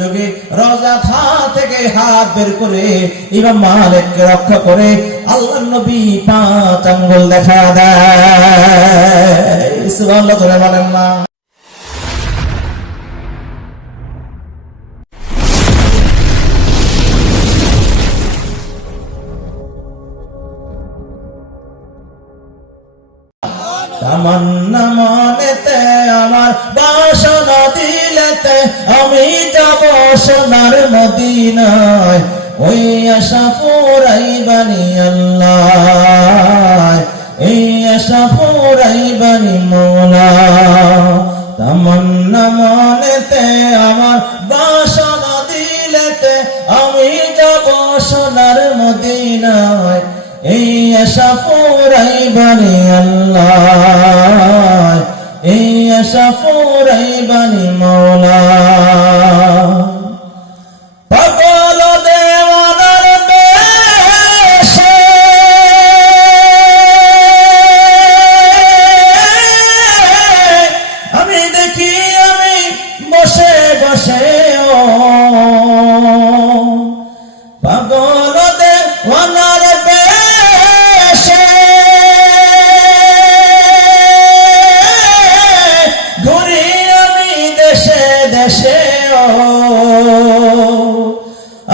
যুগে রওজা থেকে হাত বের করে ইমাম মালিককে রক্ষা করে আল্লাহর নবী 5 আঙ্গুল দেখা দেয়। সুবহানাল্লাহ ধরে বলেন না। তামান্না মনেতে আমার বাসনা দিলেতে আমি যাব সোনার মদিনায়, ওই আশা পুরাইবানি আল্লাহ, এই আশা পুরাইবানি মওলা। তামান্না মনেতে আমার বাসনা দিলেতে আমি যাব সোনার মদিনায়, এই আশা পুরাইবানি আল্লাহ, এই আশা পুরাইবানি মওলা। পাগল দেওয়ানার বেশে আমি দেখি আমি বসে বসে, ও পাগল দেওয়ানার বেশে ঘুরি আমি দেশে দেশে, ও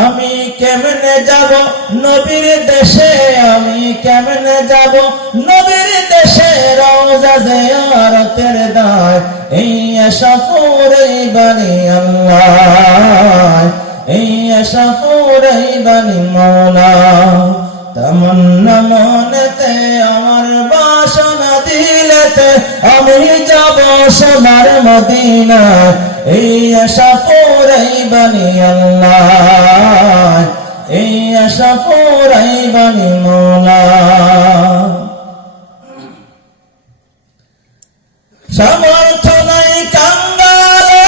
আমি কেমনে যাব নবীর দেশে, আমি কেমনে যাব নবীর দেশে, রওজা জিয়ারতের দায় এই আশা পুরাইবানি আল্লাহ, এই আশা পুরাইবানি মওলা। তামান্না মনেতে আমার বাসনা দিলেতে আমি যাব সোনার মদিনায়, এই আশা পুরাইবানি আল্লাহ, এই আশা পুরাইবানি মওলা। সামর্থ নাই কাঙ্গালে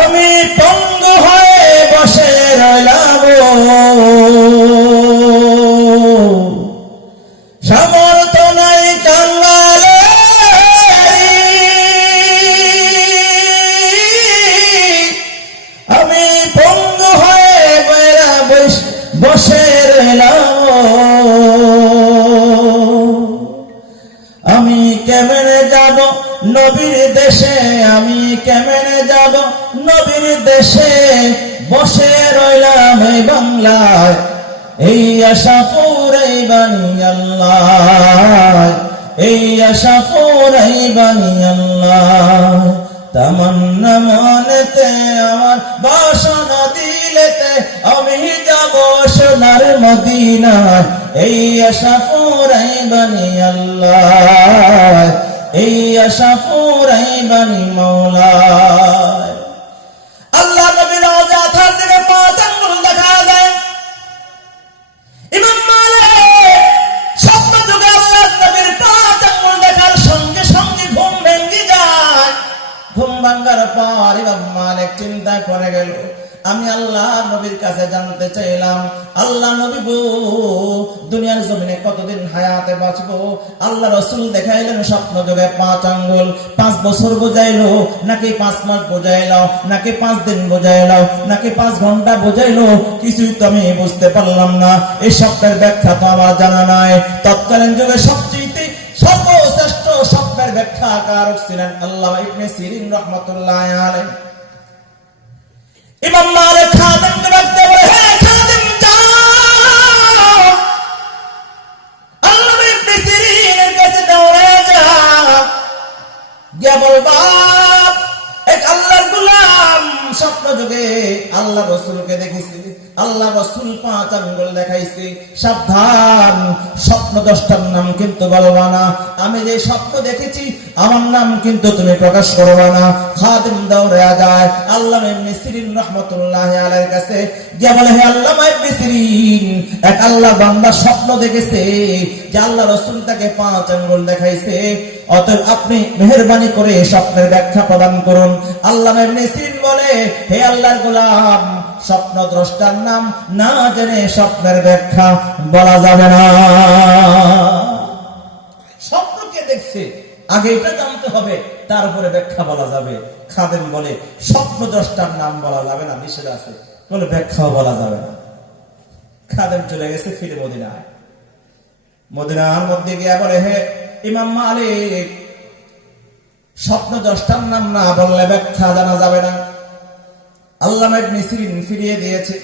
আমি পঙ্গু হয়ে বসে রইলাম, সামর্থ নাই কাঙ্গালে আমি পঙ্গু হয়ে বসে রইলাম। আমি কেমনে যাব নবীর দেশে, আমি কেমনে যাব নবীর দেশে, বসে রইলাম এই বাংলায়, এই আশা পুরাইবানি আল্লাহ, এই আশা পুরাইবানি আল্লাহ। তামান্না মনেতে আমার বাসনা দিলেতে আমি যাব সোনার মদিনায়, এই আশা পুরাইবানি আল্লাহ, এই আশা পুরাইবানি মওলা। আল্লাহ নবী রওজা থেকে 5 আঙ্গুল দেখা দেয়। ইমাম মালিক স্বপ্ন যুগে আল্লাহ নবীর 5 আঙ্গুল দেখার সঙ্গে সঙ্গে ঘুম ভেঙে যায়। ঘুম ভাঙার পর ইমাম মালিক চিন্তা করে গেল, আমি আল্লাহ নবীর কাছে জানতে চাইলাম, আল্লাহ নবী গো দুনিয়ার জমিনে কতদিন হায়াতে বাঁচবো? আল্লাহ রাসূল দেখাইলেন স্বপ্ন যোগে 5 আঙ্গুল। 5 বছর বুঝাইলো নাকি 5 মাস বুঝাইলো নাকি 5 দিন বুঝাইলো নাকি 5 ঘন্টা বুঝাইলো, কিছুই তো আমি বুঝতে পারলাম না। এই স্বপ্নের ব্যাখ্যা তো আমার জানা নাই। তৎকালীন যুগে সবচেয়ে সর্বশ্রেষ্ঠ স্বপ্নের ব্যাখ্যাকারক ছিলেন আল্লামা ইবনে সিরিন রাহমাতুল্লাহি আলাইহি। ইমাম মালিক খাদেমকে ডাকতে বলে, হে খাদেম যাও, আল্লামা ইবনে সিরিনের কাছে দৌড়ে যা, গিয়ে বলবা এক আল্লাহর গোলাম স্বপ্ন যুগে আল্লাহ রাসূলকে দেখেছি, আল্লাহ রাসূল 5 আঙ্গুল দেখাইছে, সাবধান স্বপ্ন 10টার নাম কিন্তু বলবা না, আমি যে স্বপ্ন দেখেছি আমার নাম কিন্তু তুমি প্রকাশ করবা না। খাদেম দৌড়ে যায় আল্লামা ইবনে সিরিন রাহমাতুল্লাহি আলাইহির কাছে, গিয়ে বলে, হে আল্লামা ইবনে সিরিন, এক আল্লাহর বান্দা স্বপ্ন দেখেছে যে আল্লাহ রাসূল তাকে 5 আঙ্গুল দেখাইছে, অতএব আপনি মেহেরবানি করে স্বপ্নের ব্যাখ্যা প্রদান করুন। আল্লামা ইবনে সিরিন বলে, হে আল্লাহর গোলাম, স্বপ্ন দ্রষ্টার নাম না জেনে স্বপ্নের ব্যাখ্যা বলা যাবে না। স্বপ্ন কে দেখছে, আগে এটা জানতে হবে, তারপরে ব্যাখ্যা বলা যাবে। খাদেম বলে স্বপ্নদ্রষ্টার নাম বলা যাবে না, নিষেধ আছে, বলে ব্যাখ্যাও বলা যাবে না। খাদেম চলে গেছে ফিরে মদিনায়। মদিনার মধ্যে গিয়া বলে, হে ইমাম মালিক, স্বপ্নদ্রষ্টার নাম না বললে ব্যাখ্যা জানা যাবে না। আল্লামা ইবনে সিরিন ফিরিয়ে দিয়েছে,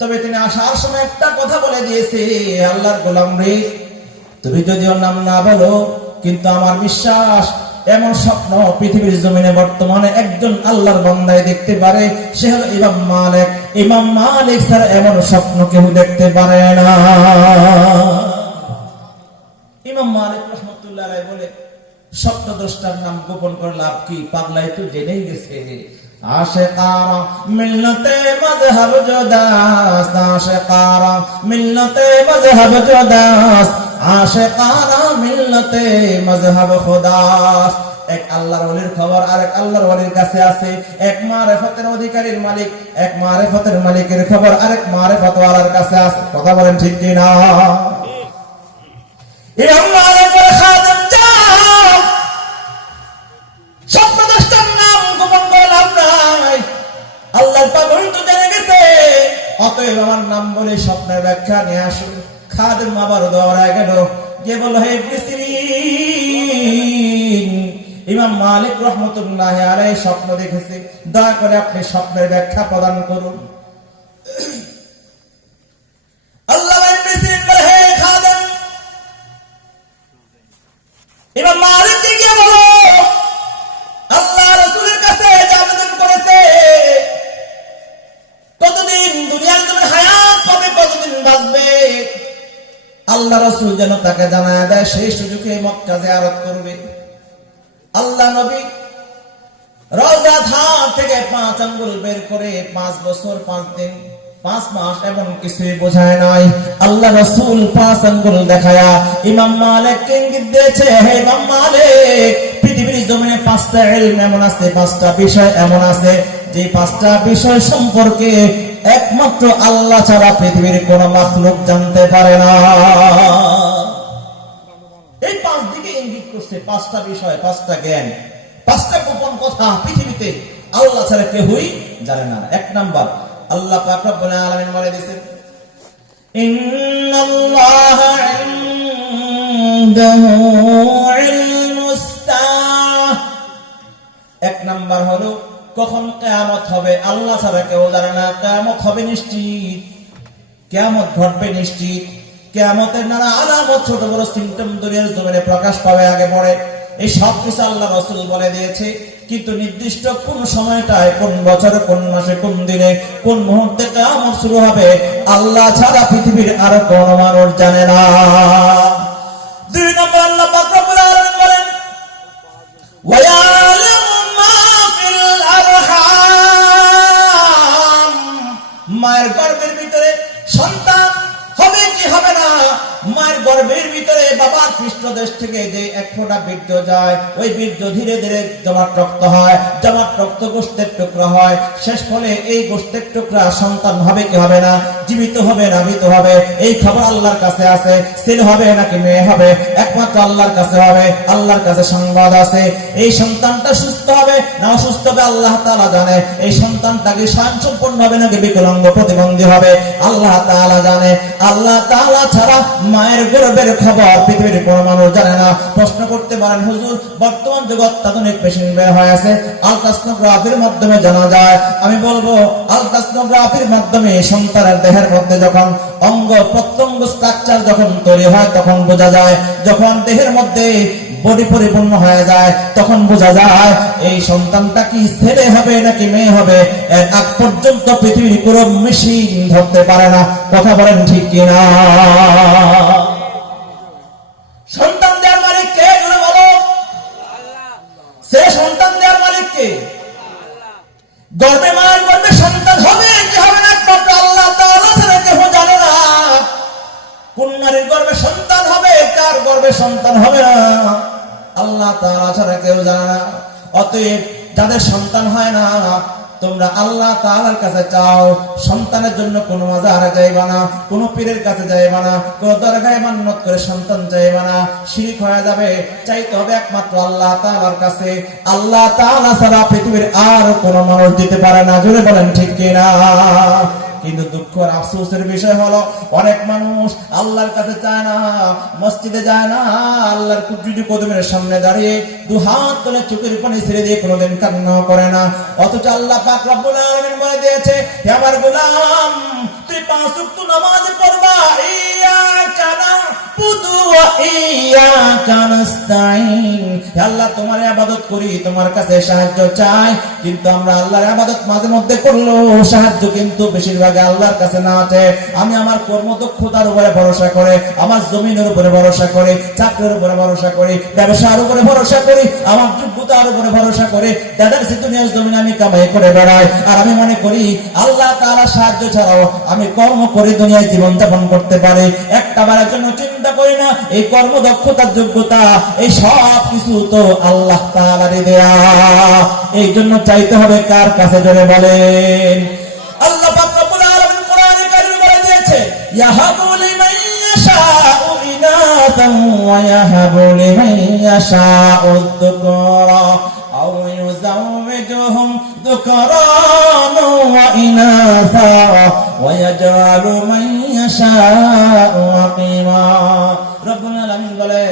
তবে তিনি আসার সময় একটা কথা বলে দিয়েছে, আল্লাহর গোলাম রে, তুমি যদিও নাম না বলো, কিন্তু আমার বিশ্বাস এমন স্বপ্ন পৃথিবীর জমিনে বর্তমানে একজন আল্লাহর বান্দায় দেখতে পারে, সে হলো ইমাম মালিক। ইমাম মালিক ছাড়া এমন স্বপ্ন কেউ দেখতে পারে না। ইমাম মালিক রাহমাতুল্লাহ আলাইহি বলে, স্বপ্নদ্রষ্টার নাম গোপন করে লাভ কি, পাগলাই তো জেনেই গেছে। আশিকারা মিল্লতে মাযহাব জুদাস, আশিকারা মিল্লতে মাযহাব জুদাস, আশিকারা মিল্লতে মাযহাব খুদাস। এক আল্লাহর ওলির খবর আরেক আল্লাহর ওলির কাছে আছে। এক মারিফতের অধিকারীর মালিক, এক মারিফতের মালিকের খবর আরেক মারিফত ওয়ালার কাছে আছে। কথা বলেন ঠিক কি না? ইমাম মালিক বলে, খাদেম যাও, স্বপ্নদ্রষ্টার নাম গোপন করে লাভ নাই, আল্লাহর পাগল তো জেনে গেছে, অতএব আমার নাম বলে স্বপ্নের ব্যাখ্যা নিয়ে আসুন। খাদেম আবার দৌড়ায় গেল, গিয়ে বলল, হে ইবনে সিরিন, ইমাম মালিক রাহমাতুল্লাহি আলাইহি স্বপ্ন দেখেছে, দয়া করে আপনি স্বপ্নের ব্যাখ্যা প্রদান করুন। আল্লামা ইবনে সিরিন বলে, হে খাদেম, ইমাম মালিক গিয়ে বলো, আল্লাহ রাসূলের কাছে আবেদন করেছে, কতদিন দুনিয়ার জমিনে হায়াত পাবে, কতদিন বাঁচবে, আল্লাহ রাসূল যেন তাকে জানায় দেয়, সেই সুযোগে মক্কা জিয়ারত করবে। আল্লাহ নবী রওজা ধার থেকে 5 আঙ্গুল বের করে 5 বছর 5 দিন 5 মাস এমন কিছুই বোঝায় নাই। আল্লাহ রাসূল 5 আঙ্গুল দেখায়া ইমাম মালিক ইঙ্গিত দিয়েছে, হে ইমাম মালিক, পৃথিবীর জমিনে 5টা ইলম এমন আছে, 5টা বিষয় এমন আছে, যে 5টা বিষয় সম্পর্কে একমাত্র আল্লাহ ছাড়া পৃথিবীর কোন মাখলুক জানতে পারে না। এই 5 দিকে ইঙ্গিত করছে, 5টা বিষয়, 5টা জ্ঞান, 5টা গোপন কথা পৃথিবীতে আল্লাহ ছাড়া কেউই জানে না। 1 নাম্বার, আল্লাহ পাক রব্বুল আলামিন বলে দিয়েছেন, ইন্নাল্লাহা ইনদাহু ইলমুস সাআহ। 1 নাম্বার হলো কখন কিয়ামত হবে আল্লাহ ছাড়া কেউ জানে না। কিয়ামত হবে নিশ্চিত, কিয়ামত ঘটবে নিশ্চিত। কিয়ামতের নানা আলামত, ছোট বড় সিম্পটম দুনিয়ার জমিনে প্রকাশ পাবে আগে পরে। এই সব কিছু আল্লাহ রাসূল বলে দিয়েছে, কিন্তু নির্দিষ্ট কোন সময়টায়, কোন বছরে, কোন মাসে, কোন দিনে, কোন মুহূর্তে কিয়ামত শুরু হবে আল্লাহ ছাড়া পৃথিবীর আর কোন মানুষ জানে না। 2 নম্বর, আল্লাহ পাক রব্বুল আলামিন বলেন, ওয়া ইয়ালামু মা ফিল আরহাম। মায়ের গর্ভের ভিতরে সন্তান হবে কি হবে না, মায়ের গর্ভের ভিতরে বাবার পৃষ্ঠদেশ থেকে যে 1 ফোঁটা বীর্য যায়, ওই বীর্য ধীরে ধীরে জমাট রক্ত হয়, জমাট রক্ত গোশতের টুকরা হয়, শেষ ফলে এই গোশতের টুকরা সন্তান হবে কি হবে না, জীবিত হবে না মৃত হবে, এই খবর আল্লাহর কাছে আছে। ছেলে হবে নাকি মেয়ে হবে একমাত্র আল্লাহর কাছে হবে, আল্লাহর কাছে সংবাদ আছে। এই সন্তানটা সুস্থ হবে না অসুস্থ হবে আল্লাহ তাআলা জানে। এই সন্তানটা কি স্বয়ংসম্পূর্ণ হবে নাকি বিকলাঙ্গ প্রতিবন্ধী হবে আল্লাহ তাআলা জানে। আল্লাহ তাআলা ছাড়া মায়ের গর্ভের খবর পৃথিবীর কোনো মানুষ জানে না। প্রশ্ন করতে পারেন, হুজুর, বর্তমান যুগে অত্যাধুনিক মেশিন বের হয়ে আছে, আলট্রাসোনোগ্রাফির মাধ্যমে জানা যায়। আমি বলবো, আলট্রাসোনোগ্রাফির মাধ্যমে সন্তানের দেহের মধ্যে যখন অঙ্গ প্রত্যঙ্গ স্ট্রাকচার যখন তৈরি হয় তখন বোঝা যায়। যখন দেহের মধ্যে বডি পরিপূর্ণ হয়ে যায় তখন বোঝা যায় এই সন্তানটা কি ছেলে হবে নাকি মেয়ে হবে। এর আগ পর্যন্ত পৃথিবীর কোনো মেশিন ধরতে পারে না। কথা বলেন ঠিক কিনা? সন্তান দেওয়ার মালিক কে বলো? সে সন্তান দেওয়ার মালিক কে? গর্ভে মায়ের গর্ভে সন্তান হবে কি হবে না একমাত্র আল্লাহ তাআলা ছাড়া কেউ জানে না। কোন নারীর গর্ভে সন্তান হবে, কার গর্ভে সন্তান হবে না আল্লাহ তাআলা ছাড়া কেউ জানে না। অতএব যাদের সন্তান হয় না তোমরা আল্লাহ তাআলার কাছে চাও। সন্তানের জন্য কোনো মাজারে যাইবা না, কোনো পীরের কাছে যাইবা না, কোনো দরগায় মান্নত করে সন্তান চাইবা না, শিরক হয়ে যাবে। চাইতে হবে একমাত্র আল্লাহ তাআলার কাছে। আল্লাহ তাআলা ছাড়া পৃথিবীর আর কোনো মানুষ দিতে পারে না। জোরে বলেন ঠিক কিনা? কিন্তু দুঃখ আর আফসোসের বিষয় হলো অনেক মানুষ আল্লাহর কাছে চায় না, মসজিদে যায় না, আল্লাহর কুদরতি কদমের সামনে দাঁড়িয়ে দুহাত তুলে চোখের পানি ছেড়ে দিয়ে কোনোদিন কান্না করে না। অথচ আল্লাহ পাক রব্বুল আলামিন বলে দিয়েছে, হে আমার গোলাম, তুই 5 ওয়াক্ত নামাজ পড়বা, ইয়াকা না'বুদু ওয়া ইয়াকা নাস্তাঈন। হে আল্লাহ, তোমার ইবাদত করি, তোমার কাছে সাহায্য চাই। কিন্তু আমরা আল্লাহর ইবাদত মাঝে মধ্যে করলেও সাহায্য কিন্তু বেশিরভাগ আল্লাহর কাছে না আছে। আমি আমার কর্মদক্ষতার উপরে ভরসা করে, আমার জমিনের উপরে ভরসা করে, চাকরির উপরে ভরসা করে, ব্যবসার উপরে ভরসা করি, আমার যোগ্যতার উপরে ভরসা করে দাদার দুনিয়ার জমিন আমি কামাই করে বেড়াই। আর আমি মনে করি আল্লাহ তাআলা সাহায্য ছাড়াও আমি কর্ম করে দুনিয়ায় জীবন যাপন করতে পারি। একটা বারের জন্য চিন্তা করি না এই কর্মদক্ষতার যোগ্যতা এই সব কিছু তো আল্লাহ তাআলার দেয়া। এই জন্য চাইতে হবে কার কাছে? জোরে বলেন। আল্লাহ পাক রব্বুল আলামিন কোরআনে কারীমে বলে দিয়েছে, ইয়াহাবু লিমান ইয়াশাউ ইনাতান ওয়া ইয়াহাবু লিমান ইয়াশাউ যুকরা আও ইউযাওwijuhum যুকরান ওয়া ইনাসা ওয়া ইয়াজআলু মান ইয়াশাউ আকিমা। রব্বুল আলামিন বলে,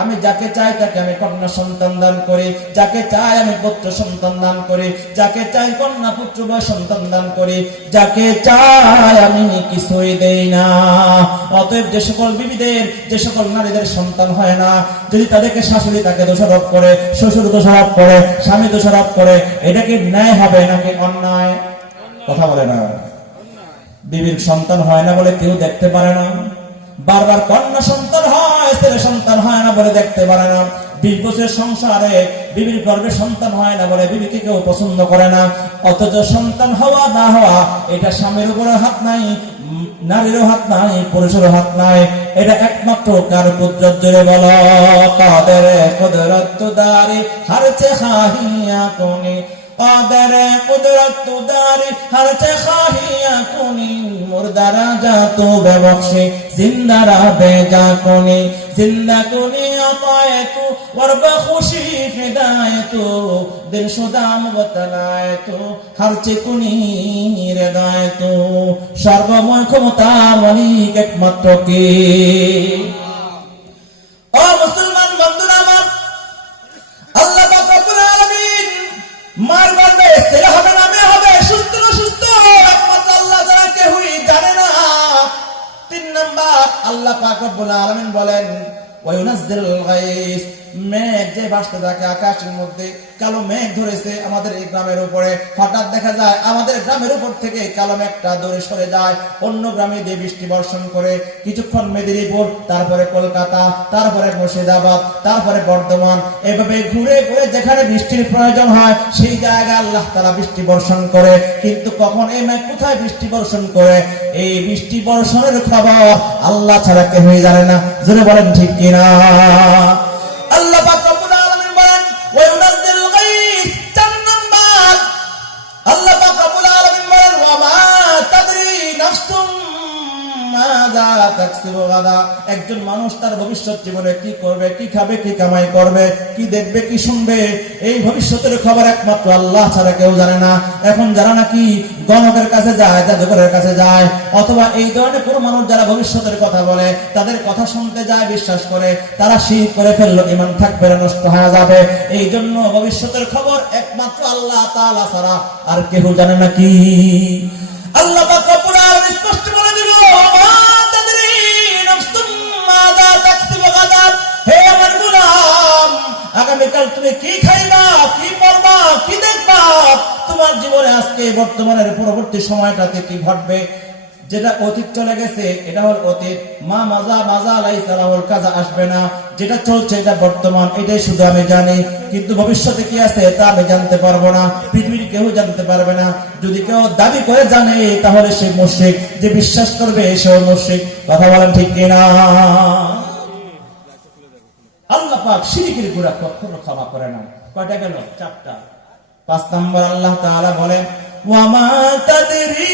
আমি যাকে চাই তাকে আমি কন্যা সন্তান দান করি, যাকে চাই আমি পুত্র সন্তান দান করি, যাকে চাই কন্যা পুত্র বা সন্তান দান করি, যাকে চাই আমি কিছুই দেই না। অতএব যে সকল বিবিদের, যে সকল নারীদের সন্তান হয় না, যদি তাদেরকে শাশুড়ি তাকে দোষারোপ করে, শ্বশুর দোষারোপ করে, স্বামী দোষারোপ করে, এটা কি ন্যায় হবে নাকি অন্যায়? কথা বলে না। বিবির সন্তান হয় না বলে কেউ দেখতে পারে না, বারবার কন্যা সন্তান হয়, ছেলে সন্তান হয় না বলে দেখতে পারে না। 20 বছরের সংসারে বিবির গর্ভে সন্তান হয় না বলে বিবিকে কেউ পছন্দ করে না। অথচ সন্তান হওয়া না হওয়া এটা স্বামীর উপরে হাত নাই, নারীরও হাত নাই, পুরুষেরও হাত নাই। এটা একমাত্র কার কুদরত? জোরে বলো। কাদের কুদরত দারি হর চে খাহিয়া কোনি, কাদের কুদরত দারি হর চে খাহিয়া কোনি, মুর্দারা যা তো বেবখশে জিন্দারা বেজা কোনি, জিন্দা কোনি আতায়ে তু ওয়ারবা খুশি ফিদায়ে তু, দিল শুদাম বতনায়ে তু হর চে কোনি হৃদয়ে তু। সর্বময় ক্ষমতা মালিক একমাত্র কে? ও মুসলমান বন্ধুরা আমার, আল্লাহ পাক রব্বুল আলামিন মার বান্দা ছেলে হবে না মেয়ে হবে, সুস্থ না সুস্থ, একমাত্র আল্লাহ ছাড়া কেউই জানে না। 3 নাম্বার, আল্লাহ পাক রব্বুল আলামিন বলেন, ওয়া ইউনাজ্জিলুল গায়স, মেঘ যে ভাসতে থাকে আকাশের মধ্যে, কালো মেঘ ধরেছে আমাদের এই গ্রামের উপরে, হঠাৎ দেখা যায় আমাদের গ্রামের উপর থেকে কালো মেঘটা দূরে সরে যায়, অন্য গ্রামে দিয়ে বৃষ্টি বর্ষণ করে। কিছুক্ষণ মেদিনীপুর, তারপরে কলকাতা, তারপরে মুর্শিদাবাদ, তারপরে বর্ধমান, এভাবে ঘুরে ঘুরে যেখানে বৃষ্টির প্রয়োজন হয় সেই জায়গায় আল্লাহ তাআলা বৃষ্টি বর্ষণ করে। কিন্তু কখন এই মেঘ কোথায় বৃষ্টি বর্ষণ করে, এই বৃষ্টি বর্ষণের খবর আল্লাহ ছাড়া কেউই জানে না। জোরে বলেন ঠিক কিনা? আল্লাহ পাক রব্বুল আলামিন বলেন, ওয়া ইউনাজ্জিলুল গায়স। 4 নাম্বার, আল্লাহ পাক রব্বুল আলামিন বলেন, ওয়া মা তাদরি নাফসুম মাযা তাকসিবু গাদা। একজন মানুষ তার ভবিষ্যৎ জীবনে কি করবে, কি খাবে, কি কামাই করবে, কি দেখবে, কি শুনবে, এই ভবিষ্যতের খবর একমাত্র আল্লাহ ছাড়া কেউ জানে না। এখন যারা নাকি গণকের কাছে যায়, জাদুকরের কাছে যায়, অথবা এই ধরনের কোনো মানুষ যারা ভবিষ্যতের কথা বলে, তাদের কথা শুনতে যায়, বিশ্বাস করে, তারা শিরক করে ফেললো, ঈমান থাকবে না, নষ্ট হয়ে যাবে। এই জন্য ভবিষ্যতের খবর একমাত্র আল্লাহ তাআলা ছাড়া আর কেউ জানে না। কি আল্লাহ পাক রব্বুল আলামিন স্পষ্ট বলে দিল, মা তাদরি নাফসুম মাযা তাকসিবু গাদা। হে আমার গোলাম, আগামীকাল তুমি কি খাইবা, কি পরবা, কি দেখবা, তোমার জীবনে আজকে বর্তমানের পরবর্তী সময়টাতে কি ঘটবে, যেটা অতীত চলে গেছে এটা হল অতীত। মা মাজা মাজা লাইসা লাহুল কাজা আসবে না। যেটা চলছে এটা বর্তমান, এটাই শুধু আমি জানি। কিন্তু ভবিষ্যতে কি আছে তা আমি জানতে পারবো না, পৃথিবীর কেউ জানতে পারবে না। যদি কেউ দাবি করে জানে তাহলে সে মুশরিক, যে বিশ্বাস করবে সেও মুশরিক। কথা বলেন ঠিক কিনা? আল্লাহ পাক শিরকের গুনাহ কখনো ক্ষমা করে না। কয়টা গেল? 4টা। 5 নাম্বার, আল্লাহ তাআলা বলেন, ওয়া মা তাদরি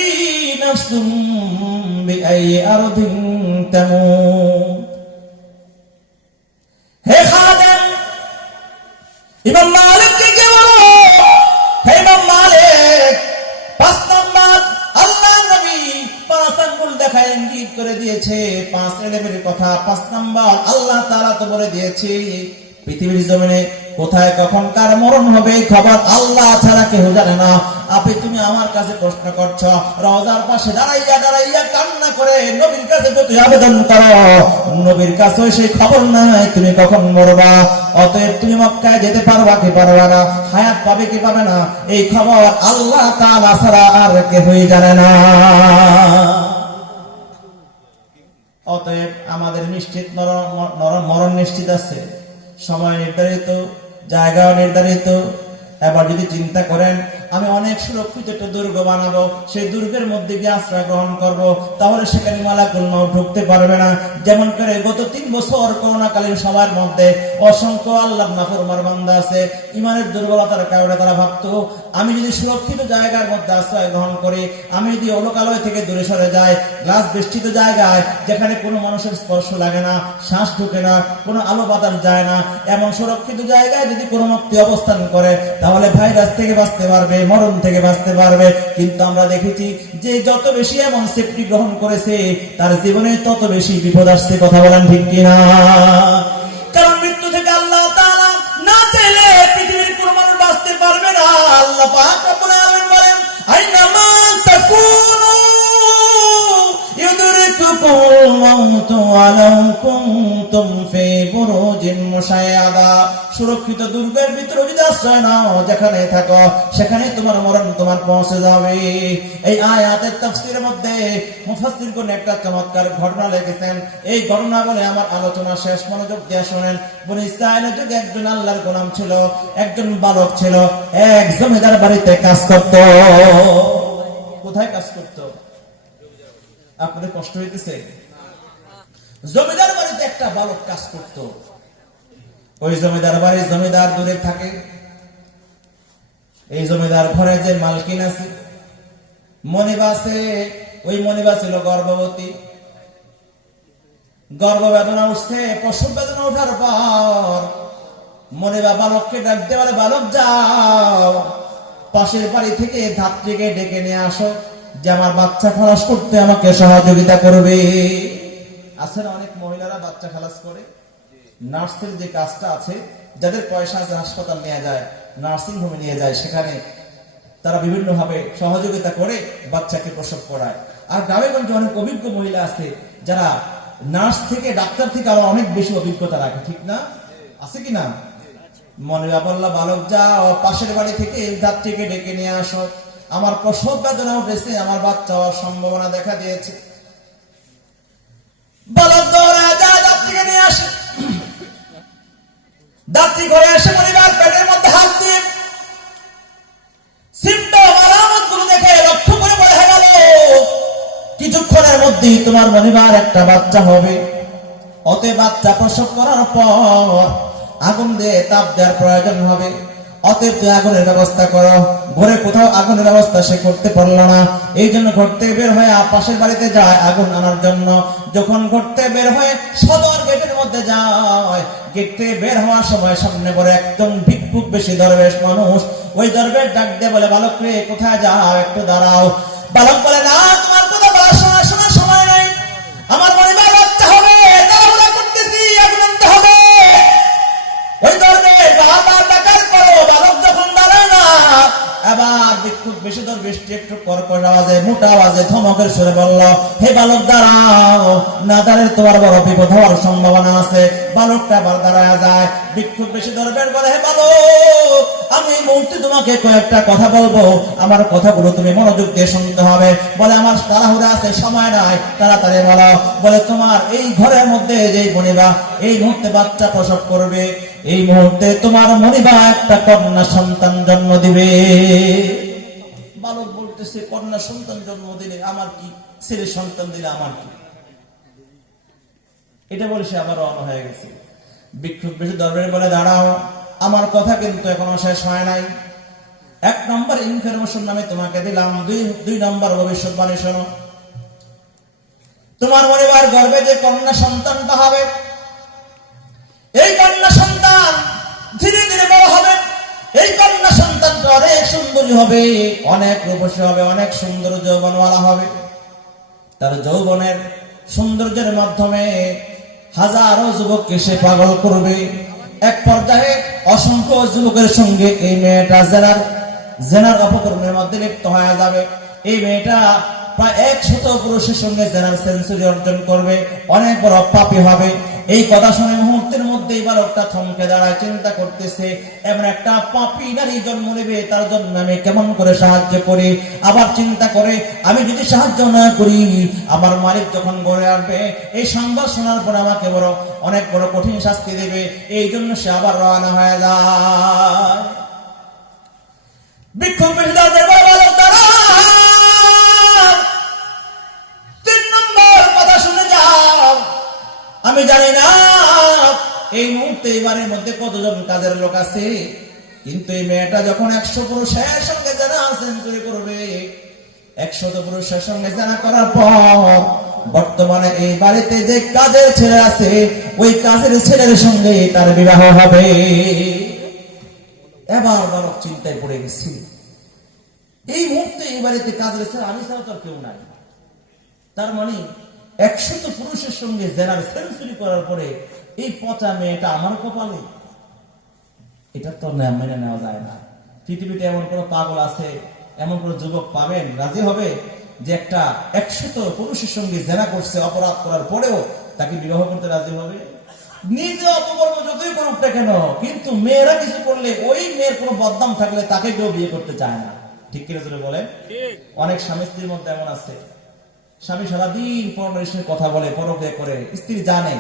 নাফসুম বিআইয়ি আরদিন তামুত। হে খাদেম, ইমাম মালিককে কে বলো, হে ইমাম মালিক, 5 নাম্বার আল্লাহ নবী 5 আঙ্গুল দেখা ইঙ্গিত করে দিয়েছে, 5 এলেমের কথা। 5 নাম্বার আল্লাহ তাআলা তো বলে দিয়েছে পৃথিবীর জমিনে কোথায় কখন কার মরণ হবে খবর আল্লাহ ছাড়া কেউ জানে না। আপনি তুমি আমার কাছে প্রশ্ন করছো, রওজার পাশে দাঁড়াইয়া দাঁড়াইয়া কান্না করে নবীর কাছে তুই আবেদন করো, নবীর কাছে সেই খবর নাই তুমি কখন মরবা। অতএব তুমি মক্কায় যেতে পারবা কি পারবা না, হায়াত পাবে কি পাবে না, এই খবর আল্লাহ তাআলা ছাড়া আর কেউই জানে না। অতএব আমাদের নিশ্চিত মরণ নিশ্চিত আছে, সময় নির্ধারিত, জায়গাও নির্ধারিত। এবার যদি চিন্তা করেন আমি অনেক সুরক্ষিত একটা দুর্গ বানাবো, সেই দুর্গের মধ্যে গিয়ে আশ্রয় গ্রহণ করব, তাহলে সেখানে মালাকুল মউত ঢুকতে পারবে না। যেমন করে গত 3 বছর করোনাকালীন সময়ের মধ্যে অসংখ্য আল্লাহর নাফরমান বান্দা আছে, ইমানের দুর্বলতার কারণে তারা ভাবতো আমি যদি সুরক্ষিত জায়গার মধ্যে আশ্রয় গ্রহণ করি, আমি যদি অলোকালয় থেকে দূরে সরে যাই, গ্লাস বেষ্টিত জায়গায় যেখানে কোনো মানুষের স্পর্শ লাগে না, শ্বাস ঢুকে না, কোনো আলো বাতাস যায় না, এমন সুরক্ষিত জায়গায় যদি কোনো ব্যক্তি অবস্থান করে তাহলে ভাইরাস থেকে বাঁচতে পারবে, মরণ থেকে বাঁচতে পারবে। কিন্তু আমরা দেখেছি যে যত বেশি এমন সেফটি গ্রহণ করেছে তার জীবনে তত বেশি বিপদ আসছে। কথা বলেন ঠিক কিনা? কারণ মৃত্যু থেকে আল্লাহ তাআলা না চাইলে পৃথিবীর কোনো মানুষ বাঁচতে পারবে না। আল্লাহ পাক রব্বুল আলামিন বলেন আইনামা তাকুনু ইউদরিকুকুল মাউতু ওয়ালাউ কুনতুম ফি বুরুজিন মুশাইয়াদা। সুরক্ষিত দুর্গের ভিতরে যদি আশ্রয় নাও, যেখানে থাকো সেখানে তোমার মরণ তোমার পৌঁছে যাবে। এই আয়াতের তাফসীরের মধ্যে মুফাসসিরগণ একটা চমৎকার ঘটনা লিখেছেন। এই ঘটনা বলে আমার আলোচনা শেষ, মনোযোগ দিয়ে শুনেন। বনি ইসরাঈলের যুগে একজন আল্লাহর গোলাম ছিল, একজন বালক ছিল, এক জমিদার বাড়িতে কাজ করত। কোথায় কাজ করত? আপনাদের কষ্ট হইতেছে? জমিদার বাড়িতে একটা বালক কাজ করত। ওই জমিদার বাড়ির জমিদার দূরে থাকে। এই জমিদার ঘরে যে মালকিন আছে, মনিবা আছে, ওই মনিবা ছিল গর্ভবতী। গর্ভবেদনা উঠছে, প্রসব বেদনা ওঠার পর মনিবা বালককে ডাক দিয়ে বলে, বালক যাও পাশের বাড়ি থেকে ধাত্রীকে ডেকে নিয়ে আসো, যে আমার বাচ্চা খালাস করতে আমাকে সহযোগিতা করবে। আছে না অনেক মহিলারা বাচ্চা খালাস করে? নার্সের যে কাজটা আছে, যাদের পয়সা আছে হাসপাতাল নিয়ে যায়, নার্সিং হোমে নিয়ে যায়, সেখানে তারা বিভিন্ন ভাবে সহযোগিতা করে বাচ্চাকে প্রসব করায়। আর গ্রামেগঞ্জে অনেক অভিজ্ঞ মহিলা আছে যারা নার্স থেকে, ডাক্তার থেকে আরো অনেক বেশি অভিজ্ঞতা রাখে, ঠিক না? আছে কিনা? মনিবা বলল, বালক যাও পাশের বাড়ি থেকে যাত্রীকে ডেকে নিয়ে আসো, আমার প্রসব বেদনা উঠেছে, আমার বাচ্চা হওয়ার সম্ভাবনা দেখা দিয়েছে। বালক দৌড়ায় যায়, যাত্রীকে নিয়ে আসে। যাত্রী ঘরে এসে মনিবার পেটের মধ্যে হাত দিয়ে সিম্পটম আলামত গুলো দেখে লক্ষ্য করে বলে, হে বালক, কিছুক্ষণের মধ্যেই তোমার মনিবার একটা বাচ্চা হবে। অতএব বাচ্চা প্রসব করার পর আগুন দিয়ে তাপ দেওয়ার প্রয়োজন হবে। অতএব তুই আগুনের ব্যবস্থা করো। ঘরে কোথাও আগুনের ব্যবস্থা সে করতে পারলো না, এই জন্য ঘরতে বের হয়ে পাশের বাড়িতে যায় আগুন আনার জন্য। যখন ঘরতে বের হয়ে সদর গেটের মধ্যে যায়, গেটে বের হওয়ার সময় সামনে পড়ে একদম ভিক্ষুক বেশি দরবেশ মানুষ। ওই দরবেশ ডাক দিয়ে বলে, বালক রে কোথায় যাও, একটু দাঁড়াও। বালক বলে, না তোমার কথা বলার শোনার সময় নেই, আমার পরিবার বাচ্চা হবে, তাড়াহুড়া করতেছি, আগুন আনতে হবে। ওই দরবেশ বারবার ডাকার করো, বালক যখন দাঁড়ায় না, এবার ভিক্ষুক বেশি দরবেশটি একটু কর্কশ আওয়াজে, মোটা আওয়াজে, ধমকের সুরে বলল, হে বালক দাঁড়াও, না দাঁড়ালে তোমার বড় বিপদ হওয়ার সম্ভাবনা আছে। বালকটা আবার দাঁড়ায় যায়। ভিক্ষুক বেশি দরবেশ বলে, হে বালক, আমি এই মুহূর্তে তোমাকে কয়েকটা কথা বলবো, আমার কথাগুলো তুমি মনোযোগ দিয়ে শুনতে হবে। বলে, আমার তাড়াহুড়া আছে, সময় নাই, তাড়াতাড়ি বলো। বলে, তোমার এই ঘরের মধ্যে যে মনিবা এই মুহূর্তে বাচ্চা প্রসব করবে, এই মুহূর্তে তোমার মনিবা একটা কন্যা সন্তান জন্ম দিবে। বালক বলতেছে, কন্যা সন্তান জন্ম দিলে আমার কি, ছেলে সন্তান দিলে আমার কি? এটা বলে সে আবার রওনা হয়ে গেছে। ভিক্ষুক বেশি দরবারে বলে, দাঁড়াও, আমার কথা কিন্তু এখনো শেষ হয় নাই। এক নম্বর ইনফরমেশন আমি তোমাকে দিলাম। দুই নম্বর ভবিষ্যৎবাণী শোনো। তোমার পরিবার গর্বে যে কন্যা সন্তানটা হবে, এই কন্যা সন্তান ধীরে ধীরে বড় হবে। এই কন্যা সন্তানটা অনেক সুন্দরী হবে, অনেক রূপসী হবে, অনেক সুন্দর যৌবনওয়ালা হবে। তার যৌবনের সৌন্দর্যের মাধ্যমে হাজারো যুবককে সে পাগল করবে। এক পর্যায়ে অসংখ্য যুবকের সঙ্গে এই মেয়েটা জেনার অপকর্মের মধ্যে লিপ্ত হয়ে যাবে। এই মেয়েটা প্রায় 100 পুরুষের সঙ্গে জেনার সেঞ্চুরি অর্জন করবে, অনেক বড় পাপী হবে। এই কথা শুনে মুহূর্তের মধ্যে বালকটা থমকে দাঁড়ায়, চিন্তা করতেছে এমন একটা পাপী নারী জন্ম নেবে, তার জন্য আমি কেমন করে সাহায্য করি। আবার চিন্তা করে আমি যদি সাহায্য না করি, আমার মালিক যখন ঘরে আসবে, এই সংবাদ শোনার পর আমাকে অনেক বড় কঠিন শাস্তি দেবে। এই জন্য সে আবার রওনা হয়ে যায়। বিক্ষোভ বিরোধীদের বালক তারা 3 নম্বর কথা শুনে যাও। আমি জানি না এই মুহূর্তে এবারের মধ্যে কতজন কাজের লোক আছে, কিন্তু এই মেয়েটা যখন 100 পুরুষের সঙ্গে জানা সেঞ্চুরি করবে, 100 পুরুষের সঙ্গে জানা করার পর বর্তমানে এই বাড়িতে যে কাজের ছেলে আছে, ওই কাজের ছেলের সঙ্গে তার বিবাহ হবে। এবার বালক চিন্তায় পড়ে গেছি, এই মুহূর্তে এই বাড়িতে কাজের ছেলে আমি ছাড়া তো কেউ নাই। তার মানে 100 পুরুষের সঙ্গে জেনার সেঞ্চুরি করার পরে এই পচা মেয়েটা আমার কপালে। এটা তো মেনে নেওয়া যায় না। পৃথিবীতে এমন কোন পাগল আছে, এমন কোন যুবক পাবেন রাজি হবে যে একটা 100 পুরুষের সঙ্গে জেনা করছে, অপরাধ করার পরেও তাকে বিবাহ করতে রাজি হবে? নিজে অপকর্ম যতই করুক না কেন, কিন্তু মেয়েরা কিছু করলে, ওই মেয়ের কোনো বদনাম থাকলে তাকে কেউ বিয়ে করতে চায় না। ঠিক কিনা জোরে বলেন? অনেক স্বামী স্ত্রীর মধ্যে এমন আছে, স্বামী সারাদিন পরনারীর সঙ্গে কথা বলে, পরকিয়া করে, স্ত্রী জানে,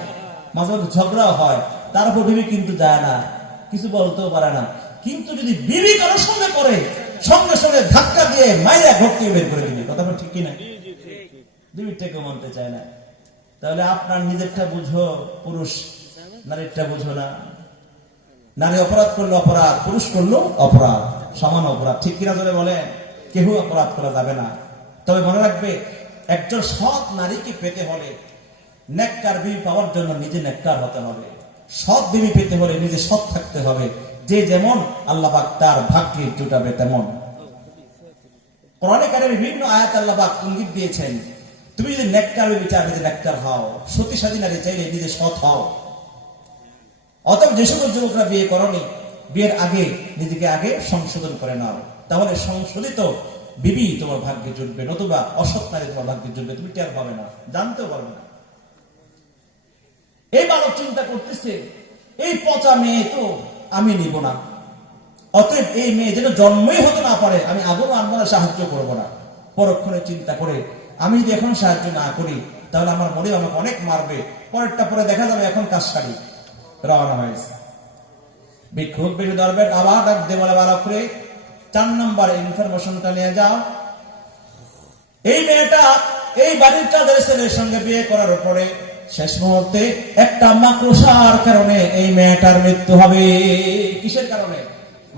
মাঝে মাঝে ঝগড়া হয়, তার উপর বিবি কিন্তু যায় না, কিছু বলতেও পারে না। কিন্তু যদি বিবি কারোর সঙ্গে করে, সঙ্গে সঙ্গে ধাক্কা দিয়ে মাইরা ঘর থেকে বের করে দিবে। কথা ঠিক কিনা? বিবিটাকেও মানতে চায় না। তাহলে আপনার নিজেরটা বুঝো, পুরুষ নারীরটা বুঝো না। নারী অপরাধ করলো অপরাধ, পুরুষ করলো অপরাধ, সমান অপরাধ। ঠিক কিনা জোরে বলেন? কেউ অপরাধ করা যাবে না। তবে মনে রাখবে, একজন সৎ নারীকে পেতে হলে, নেককার বিবি পাওয়ার জন্য নিজে নেককার হতে হবে। সৎ বিবি পেতে হলে নিজে সৎ থাকতে হবে। যে যেমন আল্লাহ পাক তার ভাগ্যে জুটাবে তেমন। কোরআনে কারিমে বিভিন্ন আয়াত আল্লাহ পাক ইঙ্গিত দিয়েছেন, তুমি যদি নেককার বিবি চাও, নিজে নেককার হও। সতী সাধী নারী চাইলে নিজে সৎ হও। অতএব যে সকল যুবকরা বিয়ে করনি, বিয়ের আগে নিজেকে আগে সংশোধন করে নাও, তাহলে সংশোধিত বিবি তোমার ভাগ্যে জুটবে, নতুবা অসৎ নারী তোমার ভাগ্যে জুটবে, তুমি টের পাবে না, জানতেও পারবে না। এই বালক চিন্তা করতেছে, এই পচা মেয়ে তো আমি নিব না, অতএব এই মেয়ে যেন জন্মই হতে না পারে, আমি আদৌ আমরা সাহায্য করবো না। পরক্ষণে চিন্তা করে, আমি যদি এখন সাহায্য না করি, তাহলে আমার মনে আমাকে অনেক মারবে, পরেরটা পরে দেখা যাবে, এখন কাজ সারি। রওনা হয়েছে। ভিক্ষুক বেশি দরবেশ আবার ডাক দিয়ে বলে, বালক রে, 4 নম্বর ইনফরমেশনটা নিয়ে যাও। এই মেয়েটা এই বাড়ির কাজের ছেলের সঙ্গে বিয়ে করার পরে শেষ মুহূর্তে একটা মাকড়সার কারণে এই মেয়েটার মৃত্যু হবে। কিসের কারণে?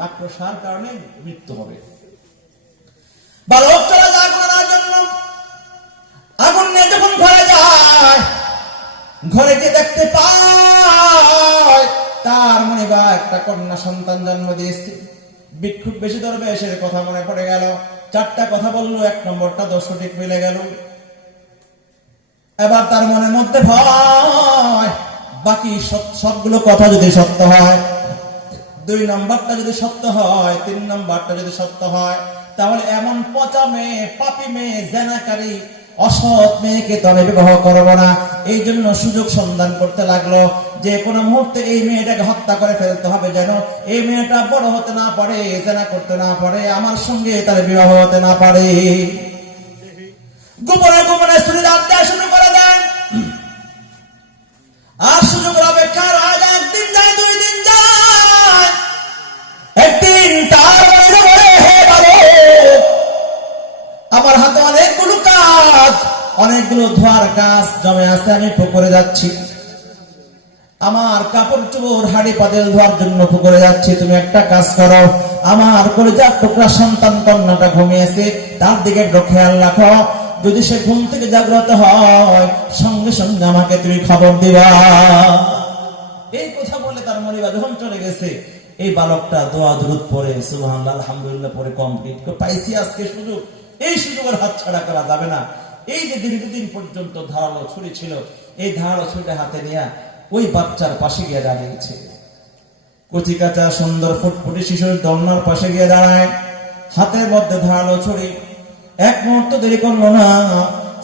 মাকড়সার কারণে মৃত্যু হবে। বালক চলে যায় আগুনের জন্য। আগুন নিয়ে যখন ঘরে যায়, ঘরে গিয়ে দেখতে পায় তার মনে বা একটা কন্যা সন্তান জন্ম দিয়েছে। ভিক্ষুক বেশি দরবেশের কথা মনে পড়ে গেল। 4টা কথা বললো, 1 নম্বরটা 10 সঠিক মিলে গেল। এবার তার মনের মধ্যে ভয়, বাকি সবগুলো কথা যদি সত্য হয়, 2 নম্বরটা যদি সত্য হয়, 3 নম্বরটা যদি সত্য হয়, তাহলে এমন পচা মেয়ে, পাপী মেয়ে, জেনাকারী, অসৎ মেয়েকে তো আমি বিবাহ করবো না। এই জন্য সুযোগ সন্ধান করতে লাগলো, যে কোনো মুহূর্তে এই মেয়েটাকে হত্যা করে ফেলতে হবে, যেন এই মেয়েটা বড় হতে না পারে, জেনা করতে না পারে, আমার সঙ্গে তার বিবাহ হতে না পারে। গোপনে গোপনে স্ত্রী রাখতে শুরু করে দেন। আর সুযোগের অপেক্ষা রয়ে যায়। 1 দিন যায়, 2 দিন যায়। একদিন তার বলে, হে বাবু, আমার হাতে অনেকগুলো কাজ, অনেকগুলো ধোয়ার কাজ জমে আছে, আমি পুকুরে যাচ্ছি। আমার কাপড় চোপড় হাড়ি পাতিল ধোয়ার জন্য পুকুরে যাচ্ছি, তুমি একটা কাজ করো, আমার কলিজার টুকরা সন্তান কন্যাটা ঘুমিয়েছে, তার দিকে একটু খেয়াল রাখো, যদি সে ঘুম থেকে জাগ্রত হয় সঙ্গে সঙ্গে আমাকে তুমি খবর দিবা। এই কথা বলে তার মনিবা যখন চলে গেছে, এই বালকটা দোয়া দুরূদ পড়ে সুবহানাল্লাহ আলহামদুলিল্লাহ পড়ে কমপ্লিট পাইছি আজকে সুযোগ, এই সুযোগের হাতছাড়া করা যাবে না। এই যে দীর্ঘদিন পর্যন্ত ধারালো ছুরি ছিল, এই ধারালো ছুরিটা হাতে নিয়ে ওই বাচ্চার পাশে গিয়ে দাঁড়িয়েছে। কচি কাঁচা সুন্দর ফুটফুটি শিশুর দোলনার পাশে গিয়ে দাঁড়ায়, হাতের মধ্যে ধারালো ছুরি। এক মুহূর্ত দেরি করলো না,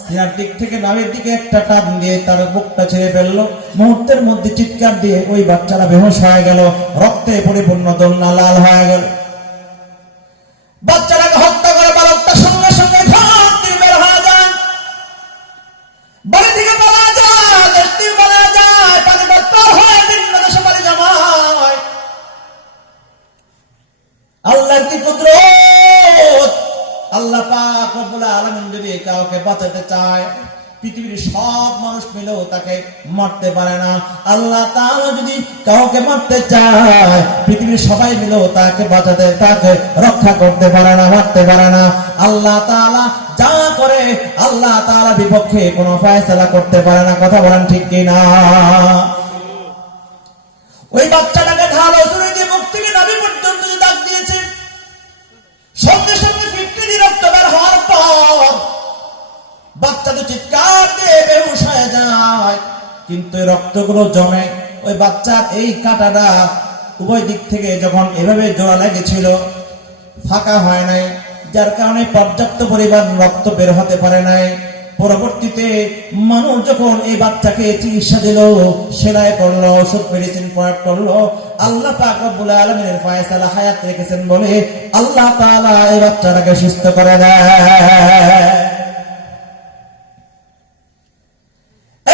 সিনার দিক থেকে নাভির দিকে একটা টান দিয়ে তার বুকটা ছেড়ে ফেললো। মুহূর্তের মধ্যে চিৎকার দিয়ে ওই বাচ্চারা বেহুশ হয়ে গেল, রক্তে পরিপূর্ণ দোলনা লাল হয়ে গেল। বাচ্চাটাকে হত্যা করে বালকটা সঙ্গে সঙ্গে ঘর থেকে বের হয়ে যায়, বাড়ি থেকে পালা যায়, দেশ থেকে পালা যায়, পারিবার পার হয়ে বিভিন্ন দেশে বাড়ি জমায়। আল্লাহর কি কুদরত! আল্লাহ পাক রব্বুল আলামিন যদি কাউকে বাঁচাতে চায়, পৃথিবীর সব মানুষ মিলেও তাকে মারতে পারে না। আল্লাহ তাআলা যদি কাউকে মারতে চায়, পৃথিবীর সবাই মিলেও তাকে বাঁচাতে, তাকে রক্ষা করতে পারে না, মারতে পারে না। আল্লাহ তাআলা যা করে, আল্লাহ তাআলা বিপক্ষে কোনো ফয়সালা করতে পারে না। কথা বলেন ঠিক কিনা? ওই বাচ্চাটাকে ঢালো ছুরি দিয়ে মুখ থেকে নাভি পর্যন্ত দাগ দিয়েছে, সঙ্গে সঙ্গে 50 রক্ত বের হওয়ার পর বাচ্চা তো চিৎকার দিয়ে বেহুশ হয়ে যায়, কিন্তু রক্তগুলো জমে ওই বাচ্চার এই কাঁটাটা উভয় দিক থেকে যখন এভাবে জোড়া লেগেছিল, ফাঁকা হয় নাই, যার কারণে পর্যাপ্ত পরিমাণ রক্ত বের হতে পারে নাই। পরবর্তীতে মানুষ যখন এই বাচ্চাকে চিকিৎসা দিল, সেলাই করলো, ওষুধ মেডিসিন প্রয়োগ করলো, আল্লাহ পাক রব্বুল আলামিনের ফয়সালা হায়াত রেখেছেন বলে আল্লাহ তাআলা এই বাচ্চাটাকে সুস্থ করে দেয়।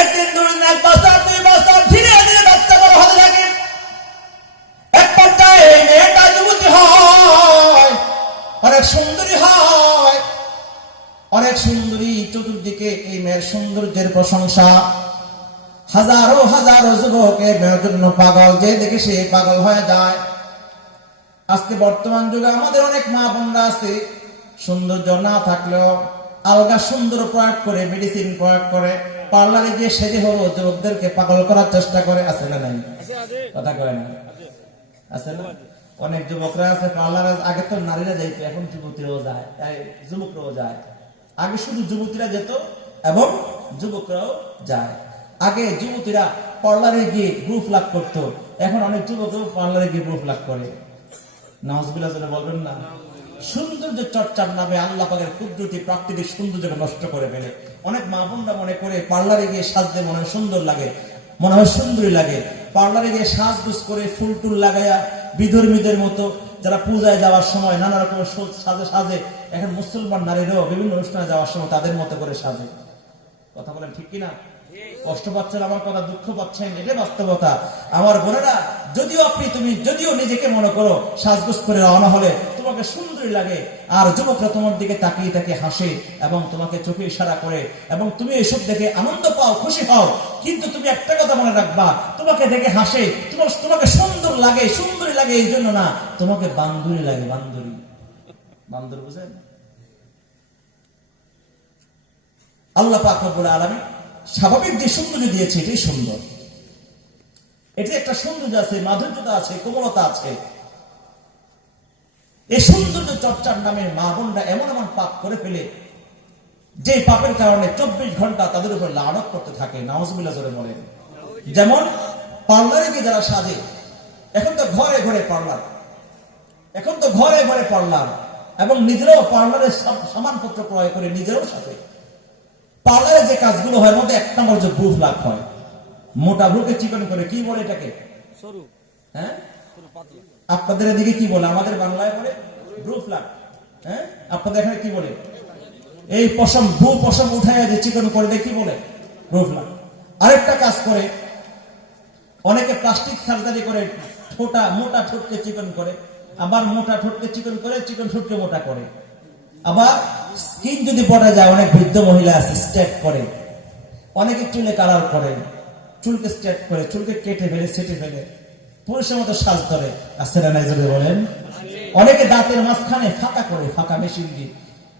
একদিন দুই দিন, এক বছর, 2 বছর, ধীরে ধীরে বাচ্চা বড় হতে থাকে। এক পর্যায়ে মেয়েটা যুবতী হয়, অনেক সুন্দরী হয়, অনেক সুন্দরী। চতুর্দিকে এই মেয়ের সৌন্দর্যের প্রশংসা, হাজারো হাজারো যুবক এই মেয়ের জন্য পাগল, যে দেখে সে পাগল হয়ে যায়। আজকে বর্তমান যুগে আমাদের অনেক মা বোনরা আছে, সৌন্দর্য না থাকলেও আলগা সুন্দর প্রয়োগ করে, মেডিসিন প্রয়োগ করে, পার্লারে গিয়ে সেজে হলো যুবকদেরকে পাগল করার চেষ্টা করে। আছে না নাই? কথা কয় না? আছে না? অনেক যুবকরা আছে পার্লারে, আগে তো নারীরা যাইতো, এখন যুবতীরাও যায়, যুবকরাও যায়। আগে শুধু যুবতীরা যেত এবং যুবকরাও যায়। আগে যুবতীরা পার্লারে গিয়ে গ্রুপ লাভ করতো, এখন অনেক যুবকও পার্লারে গিয়ে গ্রুপ লাভ করে। নাউজুবিল্লাহ বলবেন না? সৌন্দর্য চর্চার নামে আল্লাহ পাকের কুদরতি প্রাকৃতিক সৌন্দর্যকে নষ্ট করে ফেলে। অনেক মা বোনরা মনে করে পার্লারে গিয়ে সাজতে মনে হয় সুন্দর লাগে, মনে হয় সুন্দরী লাগে। পার্লারে গিয়ে সাজগুজ করে ফুল টুল লাগাইয়া বিধর্মীদের মতো, যারা পূজায় যাওয়ার সময় নানা রকমের সাজে সাজে, এখন মুসলমান নারীরাও বিভিন্ন অনুষ্ঠানে যাওয়ার সময় তাদের মতো করে সাজে। কথা বলেন ঠিক কিনা? কষ্ট পাচ্ছেন আমার কথা, দুঃখ পাচ্ছেন, এটাই বাস্তবতা। আমার বোনেরা, যদিও নিজেকে মনে করো সাজগোজ করে রওনা হলে তোমাকে সুন্দরী লাগে, আর যুবকরা তোমার দিকে তাকিয়ে তাকিয়ে হাসে এবং তোমাকে চোখে ইশারা করে, এবং তুমি এসব দেখে আনন্দ পাও, খুশি হও। কিন্তু তুমি একটা কথা মনে রাখবা, তোমাকে দেখে হাসে, তোমাকে সুন্দর লাগে, সুন্দরী লাগে এই জন্য না, তোমাকে বান্দুরি লাগে। বান্দর বুঝেন? আল্লাহ পাক রব্বুল আলামিন স্বাভাবিক যে সৌন্দর্য দিয়েছে, এটাই সুন্দর। এটি একটা সৌন্দর্য আছে, মাধুর্যতা আছে, কোমলতা আছে। এই সৌন্দর্য চর্চার নামে মা বোনরা এমন এমন পাপ করে ফেলে, যে পাপের কারণে 24 ঘন্টা তাদের উপর লানত করতে থাকে। নাউজুবিল্লাহ জোরে বলেন। যেমন পার্লারে গিয়ে যারা সাজে, এখন তো ঘরে ঘরে পার্লার, এবং নিজেরাও পার্লারের সামানপত্র ক্রয় করে নিজেরাও সাজে। পার্লারে যে কাজগুলো হয়, মধ্যে 1 নম্বর যে ব্রু ফ্লাগ হয়, মোটা ব্রুকে চিকন করে, কি বলে এটাকে? সরু। হ্যাঁ, আপনাদের এদিকে কি বলে? আমাদের বাংলায় বলে ব্রু ফ্লাগ। হ্যাঁ, আপনাদের এখানে কি বলে? এই পশম উঠাইয়া যে চিকন করে দেয়, কি বলে? Bru flag. আরেকটা কাজ করে অনেকে, প্লাস্টিক সার্জারি করে মোটা ঠোঁটকে চিকন করে, আবার মোটা ঠোঁটকে চিকন করে, চিকন ঠোঁটকে মোটা করে। আবার স্কিন যদি বড় যায়, অনেক বৃদ্ধ মহিলা আছে স্টেপ করে, অনেকে চুলে কালার করে, চুলকে স্ট্রেট করে, চুলকে কেটে ফেলে, সেটে ফেলে, পুরুষের মতো সাজ ধরে। আসেরা নাই যদি বলেন? অনেকে দাঁতের মাঝখানে ফাঁকা করে, ফাঁকা মেশিন দিয়ে,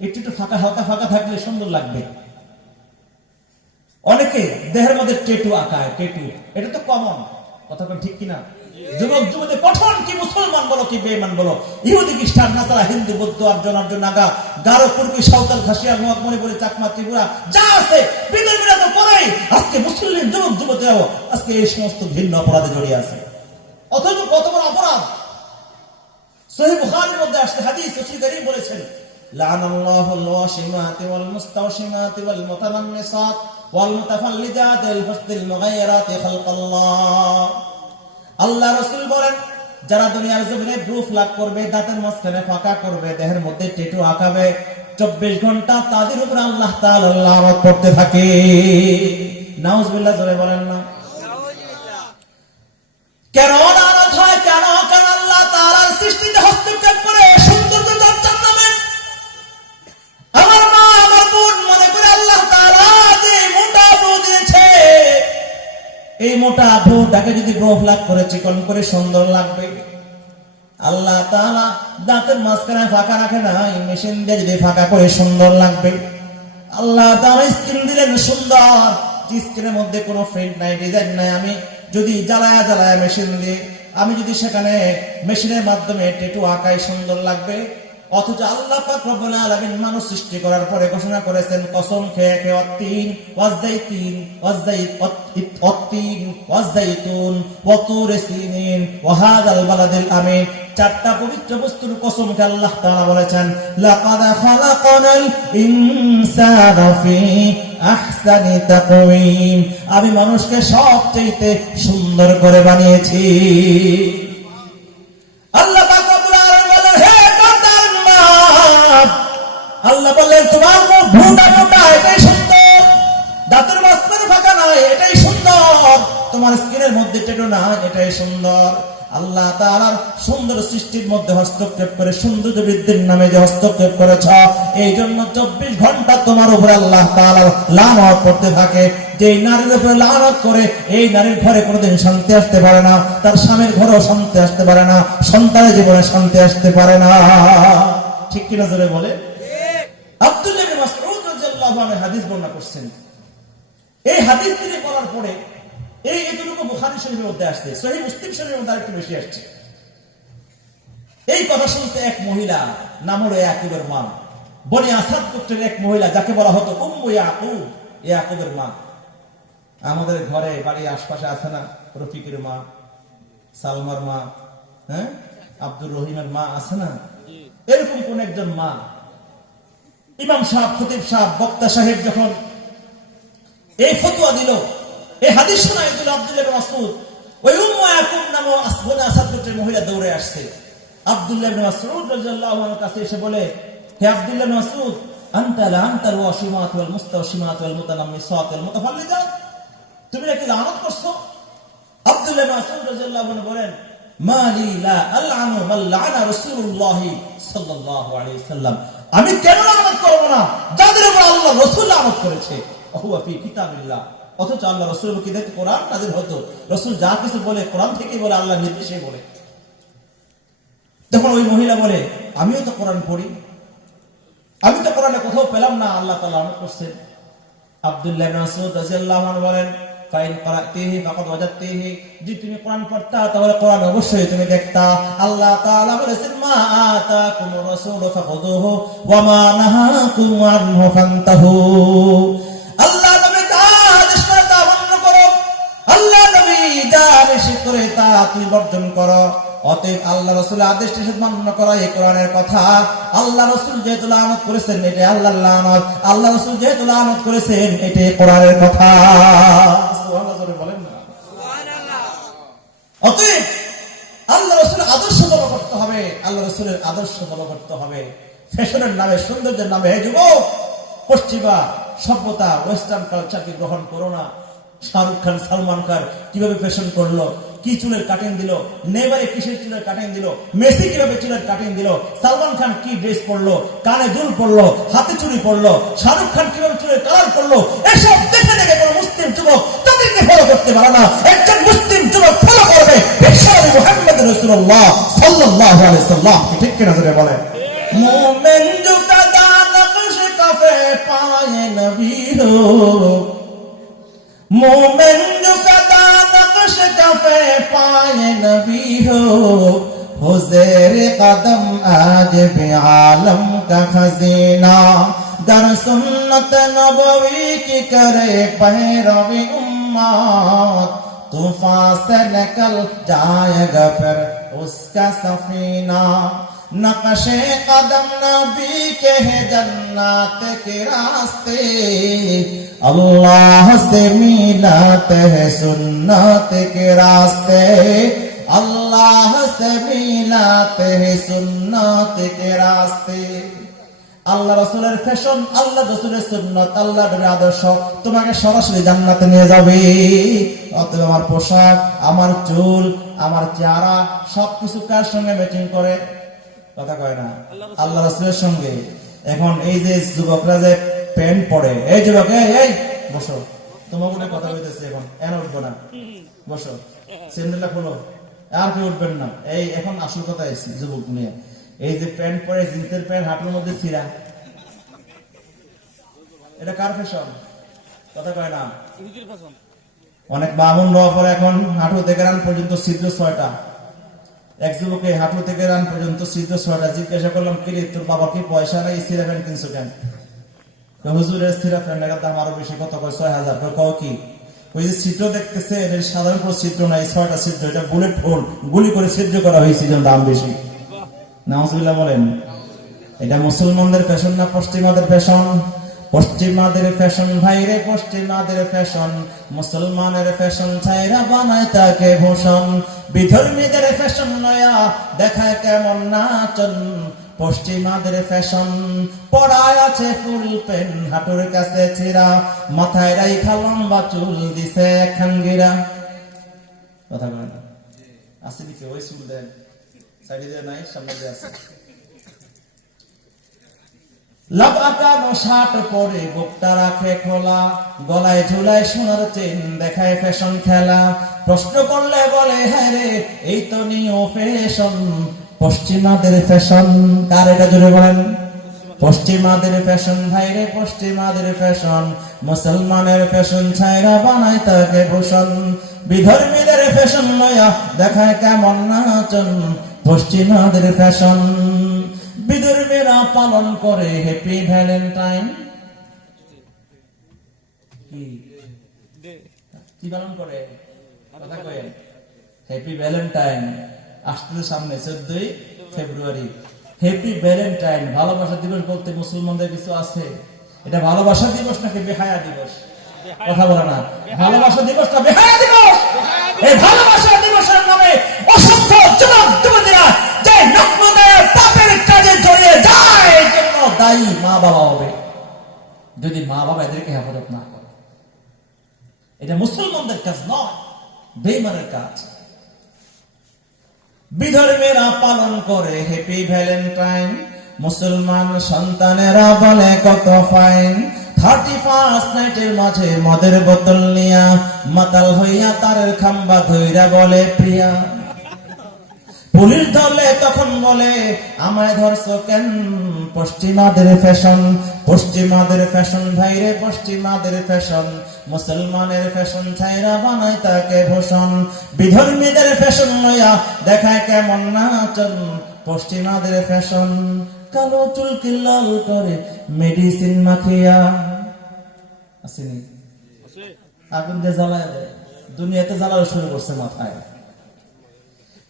একটু একটু ফাঁকা, হালকা ফাঁকা থাকলে সুন্দর লাগবে। অনেকে দেহের মধ্যে টেটু আঁকায়, টেটু, এটা তো কমন কথা, ঠিক কিনা? যুবক যুবতী, পঠন কি মুসলমান বলো কি বেঈমান বলো, ইহুদি খ্রিস্টান নাসারা, হিন্দু বৌদ্ধ, আর্য আর্য, নাগা, গারো, কুর্মি, সাঁওতাল, খাসিয়া, নোয়াক, মণিপুরি, চাকমা, ত্রিপুরা যা আছে বিধর্মীরা তো করেই। আজকে মুসলিম যুবক যুবতীরাও আজকে এই সমস্ত ভিন্ন অপরাধে জড়িয়ে আছে। অথচ কত বড় অপরাধ! সহিহ বুখারীর মধ্যে আসছে হাদিস, রাসূল করিম বলেছেন, লানাল্লাহুল ওয়াশিমাতি ওয়াল মুস্তাওশিমাতি ওয়াল মুতানাম্মিসাত ওয়াল মুতাফাল্লিজাতি আল হুসনিল মুগায়্যিরাতি খালকাল্লাহ। আল্লাহ রাসূল বলেন, যারা দুনিয়ার জমিনে ব্রু ফ্লাগ করবে, দাঁতের মাঝখানে ফাঁকা করবে, দেহের মধ্যে ট্যাটু আঁকাবে, 24 ঘন্টা তাদের উপর আল্লাহ তাআলা লানত করতে থাকে। নাউজুবিল্লাহ, জোরে বলেন না নাউজুবিল্লাহ। কেন লানত হয়? কেন? কারণ আল্লাহ তাআলার সৃষ্টিতে হস্তক্ষেপ করে সৌন্দর্য চর্চার নামে। আমার মা, আমার বোন, মনে করে আল্লাহ তাআলা যে মোটা ব্রু দিয়েছে, এই মোটা ব্রুটাকে যদি ব্রু ফ্লাগ করে চিকন করে সুন্দর লাগবে। আল্লাহ তাআলা দাঁতের মাঝখানে ফাঁকা রাখে না, এই মেশিন দিয়ে যদি ফাঁকা করে সুন্দর লাগবে। আল্লাহ তাআলা স্কিন দিলেন সুন্দর, স্কিনের মধ্যে কোনো প্রিন্ট নাই, ডিজাইন নাই। আমি যদি জ্বালায়া জ্বালায়া মেশিন দিয়ে, আমি যদি সেখানে মেশিনের মাধ্যমে ট্যাটু আঁকাই, সুন্দর লাগবে। অথচ আল্লাহ পাক রব্বুল আলামিন মানুষ সৃষ্টি করার পরে ঘোষণা করেছেন, কসম খেয়ে খেয়ে অত্তিন ওয়াজ্জাইতিন ওয়াজ্জাইতুন ওয়া তুরি সিনিন ওয়া হাযাল বালাদিল আমিন। চারটা পবিত্র বস্তুর কসমকে আল্লাহ তাআলা বলেছেন, লাকাদ খালাকানাল ইনসানা ফি আহসানি তাকওয়িম। আমি মানুষকে সবচেয়ে সুন্দর করে বানিয়েছি। আল্লাহ পাক রব্বুল আলামিন বলেন, হে বান্দার মা, আল্লাহ বলেন তোমার মুখ মোটা মোটা, এটাই সুন্দর। দাঁতের মাঝখানে ফাঁকা নয়, এটাই সুন্দর। তোমার স্কিনের মধ্যে ট্যাটু না, এটাই সুন্দর। আল্লাহ তাআলার সুন্দর সৃষ্টির মধ্যে হস্তক্ষেপ করে সৌন্দর্য বৃদ্ধির নামে যে হস্তক্ষেপ করেছ, এই জন্য 24 ঘন্টা তোমার উপরে আল্লাহ তাআলা লানত করতে থাকে। যে নারীর উপরে লানত করে, এই নারীর ঘরে কোনোদিন শান্তি আসতে পারে না, তার স্বামীর ঘরেও শান্তি আসতে পারে না, সন্তানের জীবনে শান্তি আসতে পারে না। ঠিক কিনা জোরে বলে? আব্দুল্লাহ ইবনে মাসউদ রাদিয়াল্লাহু আনহু হাদিস বর্ণনা করছেন। এই হাদিস তিনি পড়ার পরে এই এতটুকু বুখারী শরীফের মধ্যে আসছে, সহিহ মুসলিম শরীফের মধ্যে আরেকটু বেশি আসছে। এই কথা শুনতে এক মহিলা, নাম হলো ইয়াকুবের মা, বনি আসাদ গোত্রের এক মহিলা, যাকে বলা হতো উম্মু ইয়াকুব, ইয়াকুবের মা। আমাদের ঘরে বাড়ির আশপাশে আছে না, রফিকের মা, সালমার মা, হ্যাঁ, আব্দুর রহিমের মা আছে না, এরকম কোন একজন মা। ইমাম সাহেব, খতিব সাহেব, বক্তা সাহেব যখন এই ফতোয়া দিল, এই হাদিস শোনায় দিল আব্দুল্লাহ ইবনে মাসউদ, ওই উম্মু ইয়াকুব নামে বনি আসাদ গোত্রের মহিলা দৌড়ে আসছে। আব্দুল্লাহ ইবনে মাসউদ রাদিয়াল্লাহু আনহু কাছে এসে বলে, হে আব্দুল্লাহ ইবনে মাসউদ, আনতা লা আনতাল ওয়াশিমাত ওয়াল মুস্তাওশিমাত ওয়াল মুতানাম্মিসাত ওয়াল মুতাফাল্লিজাত, তুমি নাকি লানত করছো? আব্দুল্লাহ ইবনে মাসউদ রাদিয়াল্লাহু আনহু বলেন, মালি লা আলআনু বাল লাআনা রাসূলুল্লাহ সাল্লাল্লাহু আলাইহি ওয়াসাল্লাম, আমি কেন লানত করব না যাদের উপর আল্লাহ রাসূল লানত করেছে। হুয়া ফি কিতাবিল্লাহ, অথচ আল্লাহ রাসূলের কি দেখতে কোরআন নাযিল হতো, রাসূল যা কিছু বলে কোরআন থেকেই বলে, আল্লাহর নির্দেশেই বলে। তখন ওই মহিলা বলে, আমিও তো কোরআন পড়ি, আমি তো কোরআনে কোথাও পেলাম না আল্লাহ তাআলা লানত করছেন। আব্দুল্লাহ ইবনে মাসউদ রাদিয়াল্লাহু আনহু বলেন, ফাইন করাতিহি ফাকাদ ওয়াজাদতিহি, যদি তুমি কোরআন পড়তা তাহলে কোরআন অবশ্যই তুমি দেখতা। আল্লাহ তাআলা বলেছেন, মা আতাকুমুর রাসূলু ফাখুযুহু ওয়া মা নাহাকুম আনহু ফান্তাহু। আল্লাহ নবী যা আদেশ করে তা বর্জন করো, আল্লাহ নবী যা নিষেধ করে তা তুমি বর্জন করো। অতএব আল্লাহ রাসূলের আদেশ নিষেধ মান্য করা এই কোরআনের কথা। আল্লাহ রাসূল যেহেতু লানত করেছেন, এটা আল্লাহর লানত। আল্লাহ রাসূল যেহেতু লানত করেছেন, এটা কোরআনের কথা। সুবহানাল্লাহ জোরে বলেন না সুবহানাল্লাহ। অতএব আল্লাহ রাসূলের আদর্শ ফলো করতে হবে, আল্লাহ রাসূলের আদর্শ ফলো করতে হবে। ফ্যাশনের নামে, সৌন্দর্যের নামে হে যুবক, পশ্চিমা সভ্যতা, ওয়েস্টার্ন কালচারকে গ্রহণ করো না। শাহরুখ খান, সালমান খান কিভাবে ফ্যাশন করলো, কি চুলের কাটিং দিল, নেইমারে কিসের চুলের কাটিং দিল, মেসি কিভাবে চুলের কাটিং দিল, সালমান খান কি ড্রেস পরলো, কানে দুল পরলো, হাতে চুড়ি পরলো, শাহরুখ খান কিভাবে চুলের কালার করলো, এসব দেখে দেখে কোন মুসলিম যুবক তাদেরকে ফলো করতে পারে না, একজন মুসলিম যুবক ফলো করবে বিশ্বনবী মুহাম্মদ রাসূলুল্লাহ সাল্লাল্লাহু আলাইহি ওয়াসাল্লাম। ঠিক কিনা জোরে বলেন। মোমেন जो सदा नक्श कफे पाए नबी हो, मोमेन जो सदा नक्श कफे पाए नबी हो जेर कदम आज भी आलम का खजीना दर सुन्नत नबवी की करे पैरवी उम्मत तूफान से निकल जाएगा फिर उसका सफीना नक्शे कदम नबी के है जन्नत के रास्ते अल्लाह से मिलाते हैं सुन्नत के रास्ते अल्लाह से मिलाते हैं सुन्नत के रास्ते। আল্লাহ রাসূলের ফ্যাশন, আল্লাহ রাসূলের সুন্নাত, আল্লাহর আদর্শ তোমাকে সরাসরি জান্নাতে নিয়ে যাবে। অতএব আমার পোশাক, আমার চুল, আমার চেহারা সবকিছু কার সঙ্গে ম্যাচিং করে? কথা কয় না, আল্লাহ রাসূলের সঙ্গে। এখন এই যে যুবকরা যে প্যান্ট পরে, এই যুবক এই বসো, তোমার মনে কথা বলতেছে, এখন এন উঠবো না, বসো, স্যান্ডেলটা খোলো, আর কেউ উঠবেন না। এই এখন আসল কথা এসেছি যুবক নিয়ে। এই যে প্যান্ট পরে, জিন্সের প্যান্ট হাঁটুর মধ্যে ছিঁড়া, এটা কার ফ্যাশন? কথা কয় না। অনেক বামুন নেওয়া পরে এখন হাঁটু থেকে রান পর্যন্ত ছিদ্র 6টা। এক যুবকে হাঁটু থেকে রান পর্যন্ত ছিদ্র 6টা। জিজ্ঞাসা করলাম, কি রে তোর বাবা কি পয়সা নাই, ছিঁড়া প্যান্ট কিনছো কেন? হুজুরের ছিঁড়া প্যান্টের দাম আরো বেশি। কত? কয় 6000। কও কি? ওই যে ছিদ্র দেখতেছে, এর সাধারণ কোনো ছিদ্র নাই, 6টা ছিদ্র, এটা বুলেট হোল, গুলি করে ছিদ্র করা হয়েছে, যেন দাম বেশি। নাউজুবিল্লাহ বলেন। এটা মুসলমানদের ফ্যাশন না পশ্চিমাদের ফ্যাশন? পশ্চিমাদের ফ্যাশন ভাইরে, পশ্চিমাদের ফ্যাশন। মুসলমানের ফ্যাশন ছাইরা বানায় তাকে ভূষণ। বিধর্মীদের ফ্যাশন নয়া দেখায় কেমন নাচন। পশ্চিমাদের ফ্যাশন পড়ায় আছে ফুল পেন, হাঁটুর কাছে ছিঁড়া, মাথায় রাইখা লম্বা চুল দিছে খানগিরা। কথা বলে না আছে দিকে ওই চুল দেন সাইডে নাই, সামনে দিয়ে আছে। লাগানো শার্ট পরে বুকটা রাখে খোলা, গলায় ঝুলায় সোনার চেন, দেখায় ফ্যাশন খেলা। প্রশ্ন করলে বলে হ্যাঁ রে এই তো নিউ ফ্যাশন। পশ্চিমাদের ফ্যাশন কার? এটা জোরে বলেন। পশ্চিমাদের ফ্যাশন ভাইরে, পশ্চিমাদের ফ্যাশন। মুসলমানের ফ্যাশন ছাইরা বানায় তাকে ভূষণ। বিধর্মীদের ফ্যাশন লয়া দেখায় কেমন নাচন। পশ্চিমাদের ফ্যাশন। বিধর্মীরা পালন করে হ্যাপি ভ্যালেন্টাইন। কি পালন করে? কথা কয়ে হ্যাপি ভ্যালেন্টাইন আসতে সামনে 14ই ফেব্রুয়ারি। হ্যাপি ভ্যালেন্টাইন, ভালোবাসা দিবস বলতে মুসলমানদের কিছু আছে? এটা ভালোবাসা দিবস নাকি বেহায়া দিবস? কথা বলে না। ভালোবাসা দিবসটা বেহায়া দিবস। এই ভালোবাসা দিবসের নামে অসংখ্য যুবক যুবতীরা যে নগ্নদের পাপের কাজে জড়িয়ে যায়, এর জন্য দায়ী মা বাবা হবে, যদি মা বাবা এদেরকে হেফাজত না করে। এটা মুসলমানদের কাজ নয়, বেঈমানের কাজ। বিধর্মীরা পালন করে হ্যাপি ভ্যালেন্টাইন। মুসলমান সন্তানেরা বলে কত ফাইন। 31 নাইটের মাঝে মদের বোতল নিয়া মাতাল হইয়া তারের খাম্বা ধইরা বলে প্রিয়া। পুলিশ ধরলে তখন বলে আমায় ধরছো কেন? পশ্চিমাদের ফ্যাশন, পশ্চিমাদের ফ্যাশন ভাইরে, পশ্চিমাদের ফ্যাশন। মুসলমানের ফ্যাশন ছাইরা বানায় তাকে ভূষণ। বিধর্মীদের ফ্যাশন লয়া দেখায় কেমন নাচন। পশ্চিমাদের ফ্যাশন কালো চুলকে লাল করে মেডিসিন মাখিয়া। আসেনি? আগুন দিয়ে জ্বালায় দেয়, দুনিয়াতে জ্বালানো শুরু করছে মাথায়।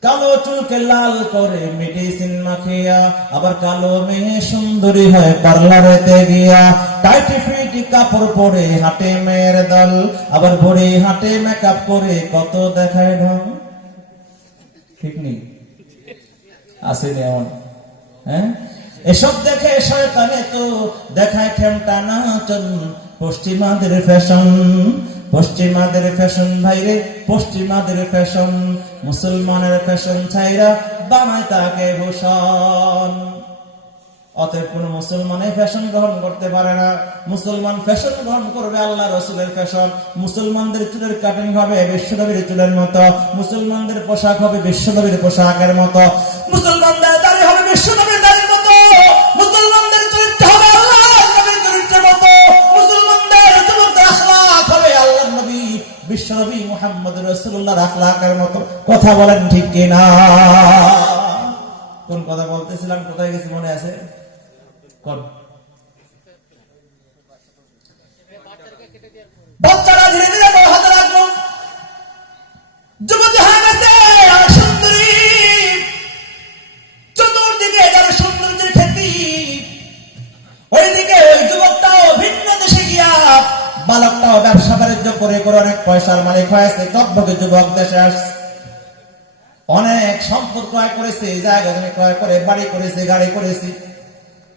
কালো চুলকে লাল করে মেডিসিন মাখিয়া, আবার কালো মেয়ে সুন্দরী হয় পার্লারেতে গিয়া। টাইটি ফিটি কাপড় পরে হাঁটে মেয়ের দল, আবার ভরে হাঁটে মেকআপ করে কত দেখায় ঢং। ঠিক নেই? আসেনি এমন? হ্যাঁ, এসব দেখে শয়তানে তো দেখায় খেমটা নাচন। পশ্চিমাদের ফ্যাশন, পশ্চিমাদের ফ্যাশন ভাইরে, পশ্চিমাদের ফ্যাশন। মুসলমানের ফ্যাশন ছাইরা বানায় তাকে ভূষণ। অতএব কোন মুসলমানে ফ্যাশন গ্রহণ করতে পারে না। মুসলমান ফ্যাশন গ্রহণ করবে আল্লাহ রাসূলের ফ্যাশন। মুসলমানদের চুলের কাটিং হবে বিশ্বনবীর চুলের মতো, মুসলমানদের পোশাক হবে বিশ্বনবীর পোশাকের মতো, মুসলমানদের দাড়ি হবে বিশ্বনবীর দাড়ির মতো, মুসলমানদের চরিত্র হবে আল্লাহর নবীর চরিত্রের মতো, মুসলমানদের চরিত্রের আখলাক হবে আল্লাহর নবী বিশ্বনবী মুহাম্মদ রাসূলুল্লাহর আখলাকের মতো। কথা বলেন ঠিক কিনা? কোন কথা বলতেছিলাম, কোথায় গেছি মনে আছে? বাচ্চারা ধীরে ধীরে বড় হতে লাগলো, যুবতী হয়ে গেছে আর সুন্দরী, চতুর্দিকে যারা সৌন্দর্যের খ্যাতি, ওইদিকে ওই যুবকটাও ভিন্ন দেশে গিয়া বালকটাও ব্যবসা বাণিজ্য করে করে অনেক পয়সার মালিক হয়েছে। টকবকে যুবক দেশে আসছে, অনেক সম্পদ ক্রয় করেছে, জায়গা জমি ক্রয় করে বাড়ি করেছে, গাড়ি করেছে,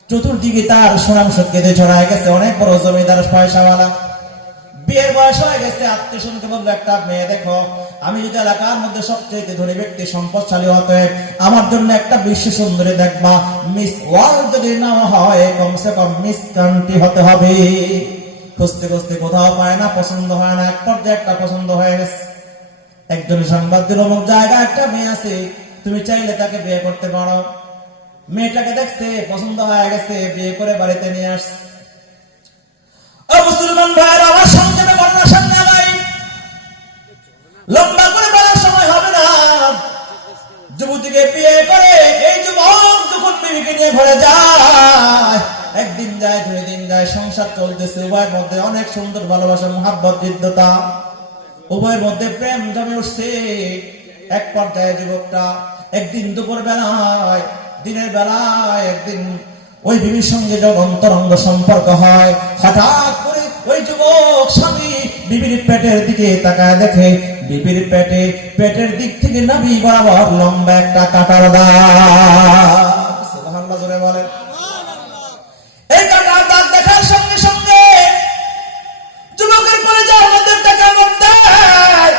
চতুর্দিকে তার সুনাম সত্যিতে ছড়ায় গেছে, অনেক বড় জমিদার পয়সাওয়ালা। বিয়ের বয়স হয়ে গেছে, আত্মীয় স্বজনকে বললো একটা মেয়ে দেখো, আমি যদি এলাকার মধ্যে সবচেয়ে ধনী ব্যক্তি সম্পদশালী হতে, আমার জন্য একটা বিশ্ব সুন্দরী দেখবা, মিস ওয়ার্ল্ড যদি নাও হয় কমসে কম মিস কান্ট্রি হতে হবে। খুঁজতে খুঁজতে কোথাও পায় না, পছন্দ হয় না, এক পর্যায়ে একটা পছন্দ হয়ে গেছে। একজন সংবাদ দিল অমুক জায়গায় একটা মেয়ে আছে, তুমি চাইলে তাকে বিয়ে করতে পারো। মেয়েটাকে দেখছে, পছন্দ হয়ে গেছে, বিয়ে করে বাড়িতে নিয়ে আসছে। ও মুসলমান ভাইয়ের, আমার সংক্ষেপে বর্ণনা সামনে নাই, লম্বা করে বলার সময় হবে না। যুবতীকে বিয়ে করে এই যুবক যখন বিবিকে নিয়ে ঘরে যায়, একদিন যায়, দুই দিন যায়, সংসার চলতেছে, উভয়ের মধ্যে অনেক সুন্দর ভালোবাসা, মুহাব্বত, হৃদ্যতা, উভয়ের মধ্যে প্রেম জমে উঠছে। এক পর্যায়ে যুবকটা একদিন দুপুর বেলায়, দিনের বেলায় একদিন ওই বিবির সঙ্গে যখন অন্তরঙ্গ সম্পর্ক হয়, হঠাৎ করে ওই যুবক স্বামী বিবির পেটের দিকে তাকায়, দেখে বিবির পেটের দিক থেকে নাভি বরাবর লম্বা একটা কাঁটার দাগ। সুবহানাল্লাহ জোরে বলেন। এই কাঁটার দাগ দেখার সঙ্গে সঙ্গে যুবকের কলিজার মধ্যে একটা কামড় দেয়।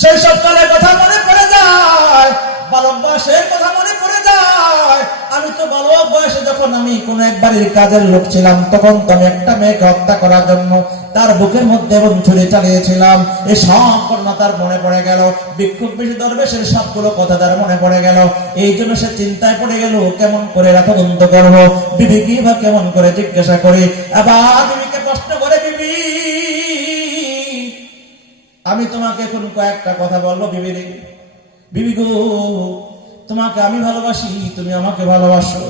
সেই সব কালের কথা মনে পড়ে যায়, বালক বয়সের কথা মনে পড়ে যায়। আমি তো বালক বয়সে যখন আমি কোন এক বাড়ির কাজের লোক ছিলাম, তখন তো আমি একটা মেয়েকে হত্যা করার জন্য তার বুকের মধ্যে এবং ছুরি চালিয়েছিলাম। এই সব ঘটনা তার মনে পড়ে গেল, বিক্ষোভ বেশি দরবেশের সবগুলো কথা তার মনে পড়ে গেল। এই জন্য সে চিন্তায় পড়ে গেল, কেমন করে তদন্ত করবো, বিবি কি বা কেমন করে জিজ্ঞাসা করি। আবার বিবিকে প্রশ্ন করে, বিবি আমি তোমাকে এখন কয়েকটা কথা বলবো, বিবি গো, তোমাকে আমি ভালোবাসি, তুমি আমাকে ভালোবাসো,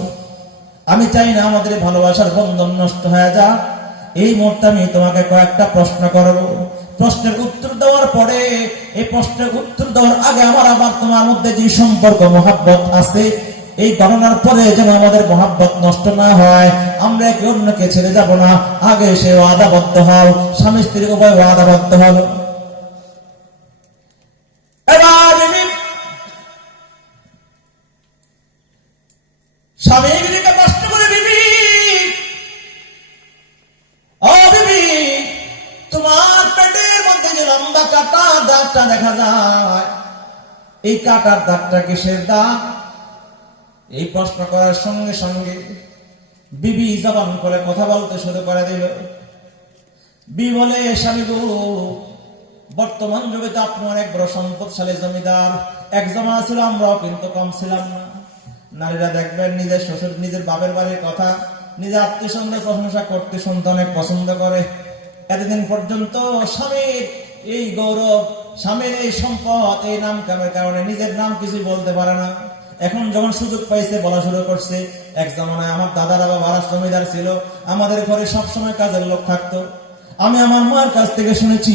আমি চাই না আমাদের ভালোবাসার বন্ধন নষ্ট হয়ে যাক। এই মুহূর্তে আমি তোমাকে কয়েকটা প্রশ্ন করব, প্রশ্নের উত্তর দেওয়ার পরে, এই প্রশ্নের উত্তর দেওয়ার আগে আবার তোমার মধ্যে যে সম্পর্ক মহাব্বত আছে, এই গণনার পরে যেন আমাদের মহাব্বত নষ্ট না হয়, আমরা একে অন্যকে ছেড়ে যাব না। আগে সে ওয়াদাবদ্ধ হও, স্বামী স্ত্রী উভয় ওয়াদাবদ্ধ হল। এবার স্বামী বিবিকে প্রশ্ন করে, বিবি ও বিবি, তোমার পেটের মধ্যে যে লম্বা কাটা দাগটা দেখা যায়, এই কাটার দাগটা কিসের দাগ? এই প্রশ্ন করার সঙ্গে সঙ্গে বিবি জবান করে কথা বলতে শুরু করে দিল। বিবি বলে, স্বামী গো, বর্তমান যুগে তো আপনি অনেক বড় সম্পদশালী জমিদার, এক জমানা ছিল আমরাও কিন্তু কম ছিলাম না। নারীরা দেখবেন নিজের শ্বশুর, নিজের বাপের বাড়ির কথা, নিজের আত্মীয় স্বজনের প্রশংসা করতে শুনতে অনেক পছন্দ করে। এতদিন পর্যন্ত স্বামীর এই গৌরব, স্বামীর এই সম্পদ, এই নাম কামের কারণে নিজের নাম কিছুই বলতে পারে না। এখন যখন সুযোগ পাইছে বলা শুরু করছে। এক জমানায় আমার দাদারা বাবারা জমিদার ছিল, আমাদের ঘরে সবসময় কাজের লোক থাকতো। আমি আমার মার কাছ থেকে শুনেছি,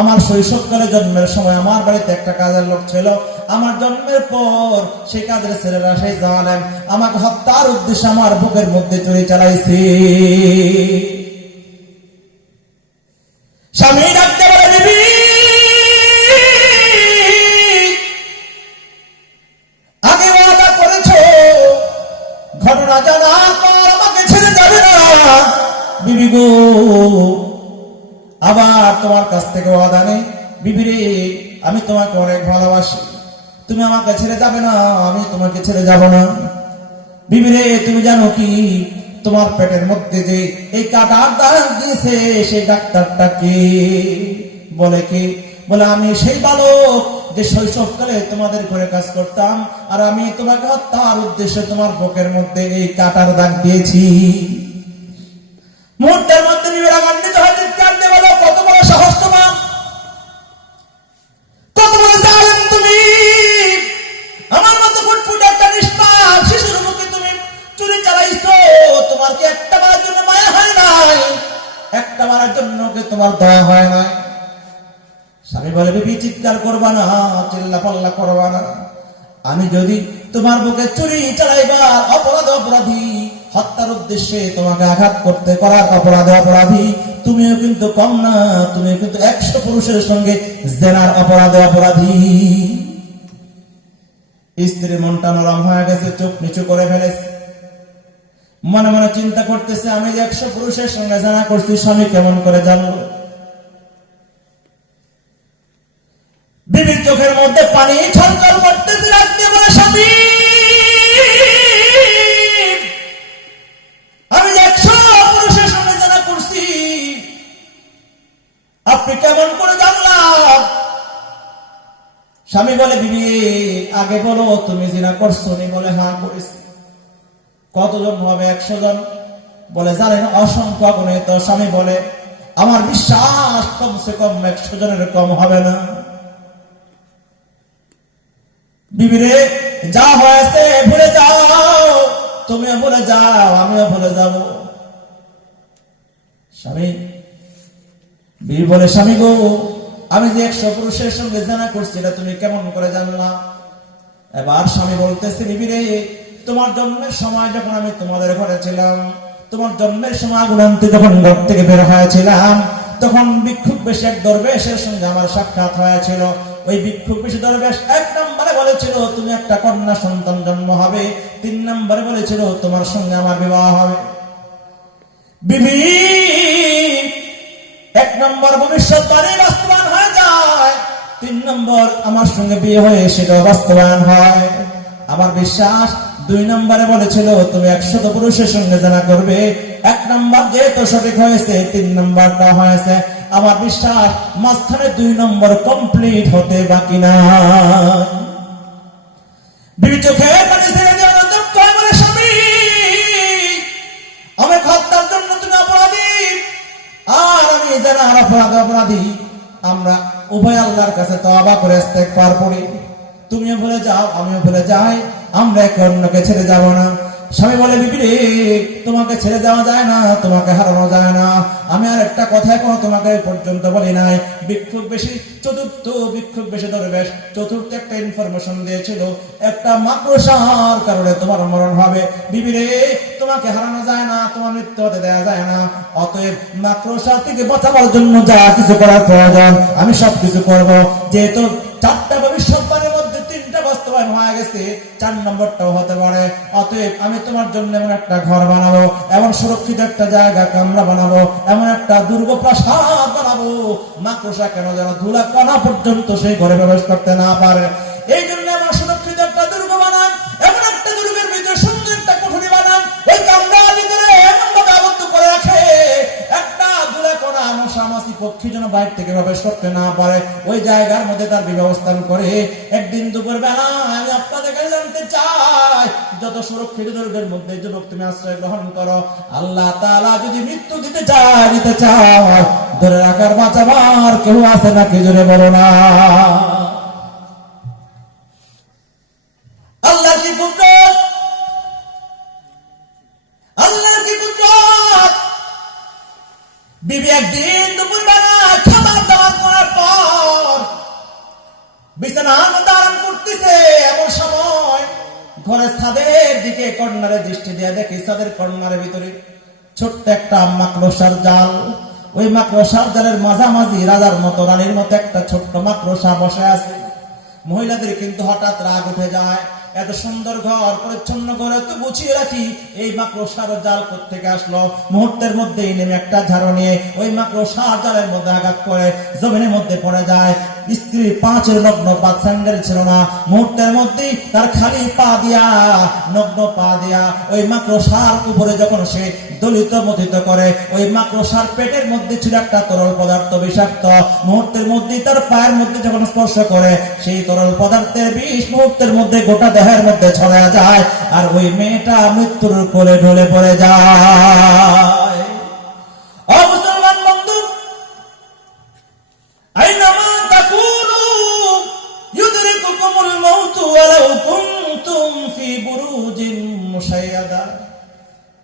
আমার শৈশবকালে জন্মের সময় আমার বাড়িতে একটা কাজের লোক ছিল। আমার জন্মের পর সেই কাজের ছেলেরা, সেই জানেন, আমাকে হত্যার উদ্দেশ্যে আমার বুকের মধ্যে চুরি চালাইছে। স্বামী ডাকতে বলে, বিবি আগে ওয়াদা করেছো, ঘটনা জানার পর আমাকে ছেড়ে যাবে না। বিবি গো, আবার তোমার কাছ থেকে ওয়াদা নেই। বিবি রে, আমি তোমাকে অনেক ভালোবাসি, তুমি আমাকে ছেড়ে যাবে না, আমি তোমাকে ছেড়ে যাব না। বিবিরে তুমি জানো কি তোমার পেটের মধ্যে যে এই কাটার দাগ দিয়েছে সেই ডাক্তারটা কে? বলে কি? বলে আমি সেই বালক যে শৈশবকালে তোমাদের ঘরে কাজ করতাম, আর আমি তোমাকে হত্যার উদ্দেশ্যে তোমার বুকের মধ্যে এই কাটার দাগ দিয়েছি। মুহূর্তের মধ্যে বিবিরা গান্ডিত হয়ে চিৎকার দিয়ে বলো, কত বড় সাহস তোমার, কত বড় জালেম তুমি! আমার মতো ফুটফুটে একটা নিষ্পাপ শিশুর মুখে তুমি চুরি চালাইছো। তোমার কি একটা বারের জন্য মায়া হয় নাই? একটা বারের জন্য কি তোমার দয়া হয় নাই? স্বামী বলে, বিবি চিৎকার করবা না, চিল্লা পাল্লা করবা না। আমি যদি তোমার বুকে চুরি চালাইবার অপরাধী, হত্যার উদ্দেশ্যে তোমাকে আঘাত করতে করার অপরাধী, তুমিও কিন্তু কম না, তুমি কিন্তু 100 পুরুষের সঙ্গে জেনার অপরাধী। স্ত্রীর মনটা নরম হয়ে গেছে, চোখ নিচু করে ফেলেছে, মনে মনে চিন্তা করতেছে, আমি যে 100 পুরুষের সঙ্গে জানা করছি, স্বামী কেমন করে জানলো? বিবির চোখের মধ্যে পানি ছলছল করতেছে, রাখতে বলে, স্বামী আমি যে 100 পুরুষের সঙ্গে জানা করছি, আপনি কেমন করে জানলাম? স্বামী বলে, বিবি আগে বলো তুমি জিনা করছো নি? বলে, হ্যাঁ করেছি। কতজন হবে? 100 জন। বলে, জানেন অসংখ্য অগণিত। স্বামী বলে, আমার বিশ্বাস কমসে কম 100 জনের কম হবে না। বিবিরে যা হয়েছে ভুলে যাও, তুমিও ভুলে যাও, আমিও ভুলে যাব। স্বামী বিবি বলে, স্বামী গো, আমি যে 100 পুরুষের সঙ্গে জানা করছি, এটা তুমি কেমন করে জানলা? এবার স্বামী বলতেছে, বিবিরে তোমার জন্মের সময় যখন আমি তোমাদের ঘরে ছিলাম, তোমার জন্মের সময় গুণান্তি যখন ঘর থেকে বের হয়েছিলাম, তখন ভিক্ষুক বেশে এক দরবেশের সঙ্গে আমার সাক্ষাৎ হয়েছিল। ওই ভিক্ষুক বেশে দরবেশ 1 নম্বরে বলেছিল তুমি একটা কন্যা সন্তান জন্ম হবে, 3 নম্বরে বলেছিল তোমার সঙ্গে আমার বিবাহ হবে। বিবি 1 নম্বর ভবিষ্যৎবাণী বাস্তবায়ন হয়ে যায়, 3 নম্বর আমার সঙ্গে বিয়ে হয়ে সেটা বাস্তবায়ন হয়। আমার বিশ্বাস 2 নম্বরে বলেছিল তুমি 100 পুরুষের সঙ্গে জানা করবে, 1 নম্বর যেহেতু সঠিক হয়েছে, 3 নম্বরটা হয়েছে। আমার বিশ্বাস মাঝখানে 2 নম্বর কমপ্লিট হতে বাকি না। বিবি চোখে পানি ছেড়ে দিয়ে অনুতপ্ত হয়ে বলে, স্বামী আমি হত্যার জন্য তুমি অপরাধী, আর আমি জানার অপরাধী। আমরা উভয় আল্লাহর কাছে তওবা করে ইস্তেগফার করি। তুমিও ভুলে যাও, আমিও ভুলে যাই, আমরা একে অন্যকে ছেড়ে যাব না। স্বামী বলে, বিবি রে তোমাকে ছেড়ে যাওয়া যায় না, তোমাকে হারানো যায় না। আমি আর একটা কথা এখনো তোমাকে পর্যন্ত বলি নাই। ভিক্ষুক বেশি চতুর্থ ভিক্ষুক বেশি দরবেশ চতুর্থ একটা ইনফরমেশন দিয়েছিল, একটা মাকড়সার কারণে তোমার মরণ হবে। বিবি রে তোমাকে হারানো যায় না, তোমার মৃত্যু হতে দেওয়া যায় না। অতএব মাকড়সা থেকে বাঁচাবার জন্য যা কিছু করার প্রয়োজন আমি সবকিছু করব। যেহেতু 4টা ভবিষ্যৎবাণীর মধ্যে 3টা বাস্তবায়ন হয়ে গেছে, 4 নম্বরটাও হতে পারে। অতএব আমি তোমার জন্য এমন একটা ঘর বানাবো, এমন সুরক্ষিত একটা জায়গা কামরা বানাবো, এমন একটা দুর্গ প্রাসাদ বানাবো, মাকড়সা কেন যেন ধুলা কণা পর্যন্ত সেই ঘরে প্রবেশ করতে না পারে। এই জন্য আমার সুরক্ষিত একটা দুর্গ বানান, এমন একটা দুর্গের ভিতরে সুন্দর একটা কোঠরি বানান, ওই কামরার ভিতরে এমন ভাবে আবদ্ধ করে রাখে একটা ধুলা কণা মশামাছি পক্ষী যেন বাইরে থেকে প্রবেশ করতে না পারে। ওই জায়গার মধ্যে তার ব্যবস্থান করে একদিন দুপুর বেলা আমি আপনাদের কাছে জানতে চাই, যত সুরক্ষিত দুর্গের মধ্যে যুবক তুমি আশ্রয় গ্রহণ করো, আল্লাহ তাআলা যদি মৃত্যু দিতে চায় ধরে রাখার বাঁচাবার কেউ আছে নাকি? জোরে বলো না। আল্লাহ কি কুদরত, আল্লাহ কি কুদরত। বিবি একদিন দুপুর বেলা খাবার দাবার করার পর বিছানা আরাম করতেছে, এমন সময় ঘরের ছাদের দিকে কর্নারে দৃষ্টি দিয়ে দেখি ছাদের কর্নারের ভিতরে ছোট্ট একটা মাকড়সার জাল। ওই মাকড়সার জালের মাঝামাঝি রাজার মতো রানীর মতো একটা ছোট্ট মাকড়সা বসে আছে। মহিলাদের কিন্তু হঠাৎ রাগ উঠে যায়, এত সুন্দর ঘর পরিচ্ছন্ন করে তো গুছিয়ে রাখি, এই মাকড়সার জাল কোত্থেকে আসলো? মুহূর্তের মধ্যেই নেমে একটা ঝাড়ু নিয়ে ওই মাকড়সার জালের মধ্যে আঘাত করে জমিনের মধ্যে পড়ে যায়। স্ত্রীর পাঁচের নগ্ন পা স্যান্ডেল ছিল না, মুহূর্তের মধ্যেই তার খালি পা দিয়া, নগ্ন পা দিয়া ওই মাকড়সার উপরে যখন সে দলিত মথিত করে, ওই মাকড়সার পেটের মধ্যে ছিল একটা তরল পদার্থ বিষাক্ত, মুহূর্তের মধ্যেই তার পায়ের মধ্যে যখন স্পর্শ করে সেই তরল পদার্থের বিষ মুহূর্তের মধ্যে গোটা দেহের মধ্যে ছড়া যায়, আর ওই মেয়েটা মৃত্যুর কোলে ঢলে পড়ে যায়। ও মুসলমান বন্ধু, আইনামা তাকুনু ইউদরিকুকুমুল মাউতু ওয়ালাউ কুনতুম ফি বুরুজিন মুশাইয়াদা।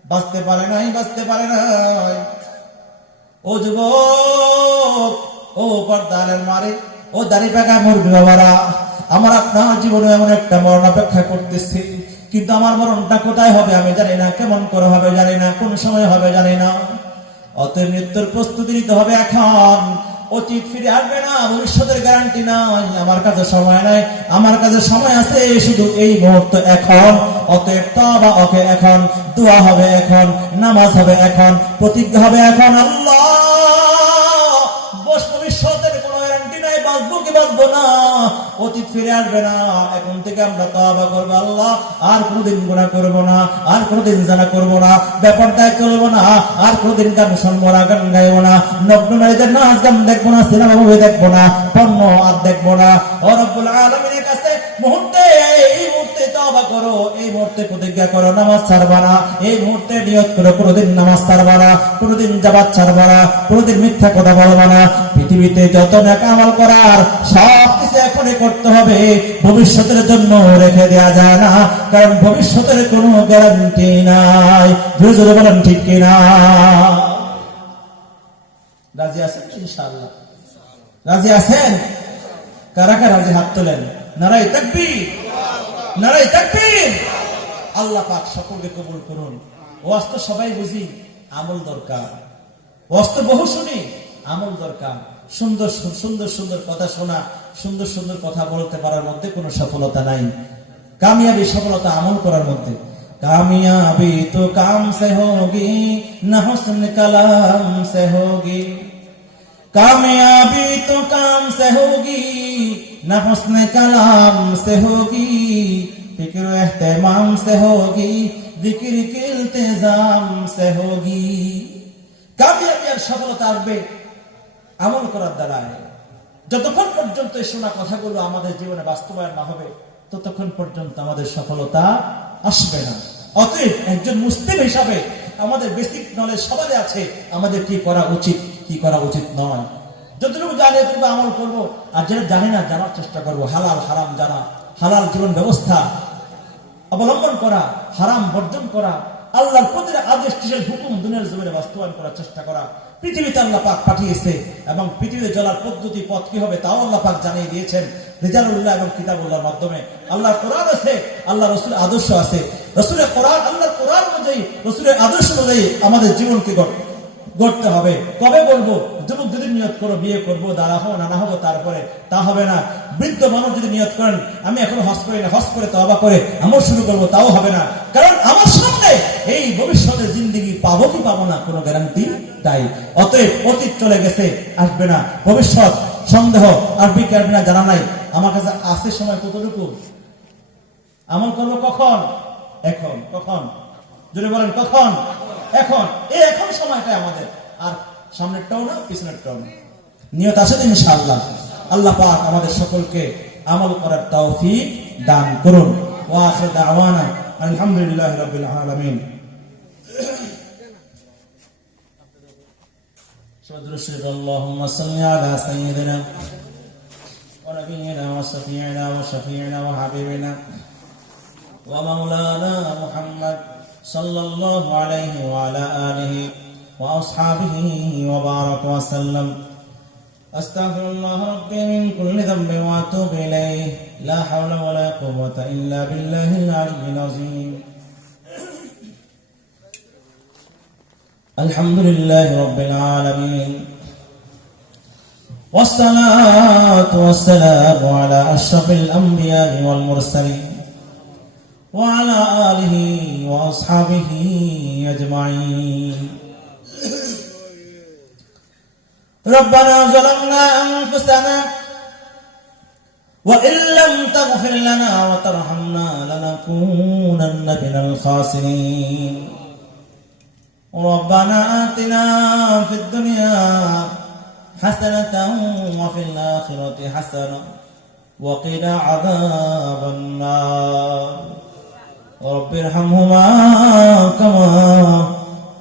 বাঁচতে পারে নাই, বাঁচতে পারে নাই। ও যুবক, ও পর্দার মারে, ও দাড়ি পাকা মুরগি বাবারা, আমার আপনার জীবনে এমন একটা মরণ অপেক্ষা করতেছি, কিন্তু আমার মরণটা কোথায় হবে আমি জানি না, কেমন করে হবে জানি না, কোন সময় হবে জানি না। অতএব মৃত্যুর প্রস্তুতি নিতে হবে এখন। অতীত ফিরে আসবে না, ভবিষ্যতের গ্যারান্টি নাই। আমার কাছে সময় নাই, আমার কাছে সময় আছে শুধু এই মুহূর্ত এখন। অতএব তওবা হবে এখন, দোয়া হবে এখন, নামাজ হবে এখন, প্রতিজ্ঞা হবে এখন। আল্লাহ, ভবিষ্যতের কোনো গ্যারান্টি নাই, বাঁচবো কি বাঁচবো না, অতীত ফিরে আসবে না। এখন থেকে আমরা তওবা করবো, আল্লাহ আর কোনোদিন গুনাহ করবো না, আর কোনোদিন জানা করবো না, বেপরদায় চলবো না, আর কোনোদিন গান শুনবো না, গান গাইবো না, নগ্ন নারীদের নাচ গান দেখবো না, সিনেমা মুভি দেখবো না, পণ্য আর দেখবো না। ও রব্বুল আলামিনের কাছে এই মুহূর্তে তওবা করো, এই মুহূর্তে প্রতিজ্ঞা করো, নামাজ ছাড়বা না, এই মুহূর্তে নিয়ত করো কোনোদিন নামাজ ছাড়বা না, কোনোদিন যাবাত ছাড়বা না, কোনোদিন মিথ্যা কথা বলবা না। পৃথিবীতে যত নেক আমল করার সব কিছু এখনই করতে হবে, ভবিষ্যতের জন্য রেখে দেওয়া যায় না, কারণ ভবিষ্যতের কোনো গ্যারান্টি নাই। জোরে জোরে বলেন ঠিক কিনা? রাজি আছেন ইনশাআল্লাহ? রাজি আছেন? কারা কারা রাজি হাত তোলেন? নারায়ে তাকবীর, নারায়ে তাকবীর। আল্লাহ পাক সকলকে কবুল করুন। ওয়াজ তো সবাই বুঝি, আমল দরকার। ওয়াজ তো বহু শুনি, আমল দরকার। সুন্দর সুন্দর সুন্দর কথা শোনা, সুন্দর সুন্দর কথা বলতে পারার মধ্যে কোনো সফলতা নাই। কামিয়াবি সফলতা আমল করার মধ্যে। কামিয়াবি তো কাম সে হোগি, না হুসন কালাম সে হোগি। कामयाबी तो काम से होगी, न हुस्न कलाम से होगी, फिक्र एहतमाम से होगी, जिक्र के इल्तिजाम से होगी। कामयाबी আর সফলতা আসবে আমল করার দ্বারা। যতক্ষণ পর্যন্ত এই শোনা কথাগুলো আমাদের জীবনে বাস্তবায়ন না হবে, ততক্ষণ পর্যন্ত আমাদের সফলতা আসবে না। অতএব একজন মুসলিম হিসাবে আমাদের বেসিক নলেজ সবারই আছে, আমাদের কি করা উচিত, কি করা উচিত নয়। যতটুকু জানি এতটুকু আমল করব, আর যেটা জানি না জানার চেষ্টা করব। হালাল হারাম জানা, হালাল জীবন ব্যবস্থা অবলম্বন করা, হারাম বর্জন করা, আল্লাহর প্রতিটা আদেশ হুকুম দুনিয়ার জমিনে বাস্তবায়ন করার চেষ্টা করা। পৃথিবীতে আল্লাহ পাক পাঠিয়েছে এবং পৃথিবীতে চলার পদ্ধতি পথ কি হবে তাও আল্লাহ পাক জানিয়ে দিয়েছেন রিজালুল্লাহ এবং কিতাবুল্লাহর মাধ্যমে। আল্লাহর কোরআন আছে, আল্লাহ রসুলের আদর্শ আছে। রসুলের কোরআন, আল্লাহর কোরআন অনুযায়ী, রসুলের আদর্শ অনুযায়ী আমাদের জীবনকে গড়তে হবে। কবে বলবো? যুবক যদি নিয়ত করো বিয়ে করবো, দাঁড়া হবো, নানা হবো, তারপরে তা হবে না। বৃদ্ধ মানুষ যদি নিয়ত করেন আমি এখনো হজ করি না, হজ করে তওবা করে আমল শুরু করবো, তাও হবে না। কারণ আমার সামনে এই ভবিষ্যতের জিন্দেগি পাবো কি পাবো না কোনো গ্যারান্টি তাই। অতএব অতীত চলে গেছে, আসবে না। ভবিষ্যৎ সন্দেহ আসবে কি আসবে না জানা নাই। আমার কাছে আছে সময় কতটুকু, আমল করবো কখন? এখন। কখন? যদি বলেন কখন? এখন। এই এখন সময়টা আমাদের, আর সামনেরটাও না পিছনেরটাও না। নিয়ত আছে তো ইনশাআল্লাহ। আল্লাহ পাক আমাদের সকলকে আমল করার তৌফিক দান করুন। ওয়া আখিরু দাওয়ানা আলহামদুলিল্লাহি রাব্বিল আলামিন। আল্লাহুম্মা সাল্লি আলা সাইয়্যিদিনা ওয়া নাবিয়িনা ওয়া শাফি'িনা ওয়া শাফি'িনা ওয়া হাবিবিনা ওয়া মাওলানা মুহাম্মদ সাল্লাল্লাহু আলাইহি ওয়া আলা আলিহি ওয়া আসহাবিহি ওয়া বারাকা ওয়া সাল্লাম। আস্তাগফিরুল্লাহ রাব্বি মিন কুল্লি যামবিন ওয়া আতুবু ইলাইহি লা হাওলা ওয়া লা কুওয়াতা ইল্লা বিল্লাহিল আলিয়্যিল আযীম। আলহামদুলিল্লাহি রাব্বিল আলামিন ওয়াসসালাতু ওয়াসসালামু আলা আশরাফিল আমবিয়া'i ওয়াল মুরসালিন ওয়া আলা আলিহি ওয়া আসহাবিহি আজমাইন। ربنا ظلمنا أنفسنا وإن لم تغفر لنا وترحمنا لنكونن من الخاسرين ربنا آتنا في الدنيا حسنة وفي الآخرة حسنة وقنا عذاب النار رب ارحمهما كما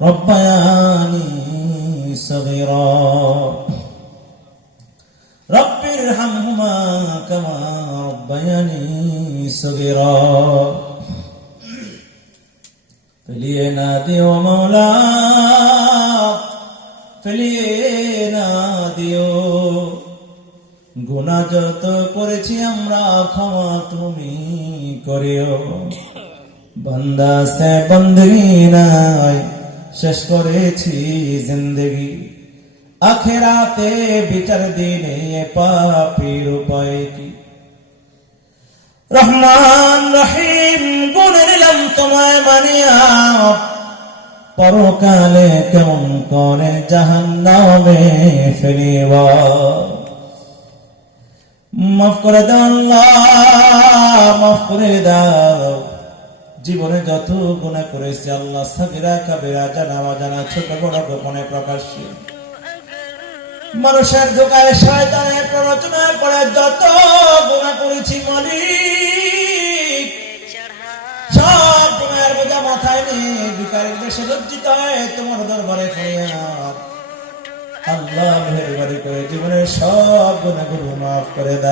ربياني صغيرا رب ارحمهما كما ربياني صغيرا فليه ناديو مولا فليه ناديو গুনাহ যত করেছি আমরা ক্ষমা তুমি করিও বান্দা সে বন্দী নাই শেষ করেছি জিন্দেগি আখিরাতে বিচার দিনে পাপীর উপায় কি রহমান রহিম গুনে নিলাম তোমায় মানিয়া পরকালে কেমন করে জাহান্নামে ফেলিবা মাফ করে দাও আল্লাহ মাফ করে দাও জীবনে যত গুনাহ করেছি আল্লাহ সাগীরা কাবীরা জানা অজানা ছোট বড় গোপনে প্রকাশ্যে মানুষের ধোঁকায় শয়তানের প্ররোচনায় পড়ে যত গুনাহ করেছি মালিক সব গুনাহের বোঝা মাথায় নিয়ে ভিখারির দেশে লজ্জিত হয়ে তোমার দরবারে ফরিয়াদ আল্লাহ মেহেরবানি করে জীবনের সব গুনাহগুলো মাফ করে দাও।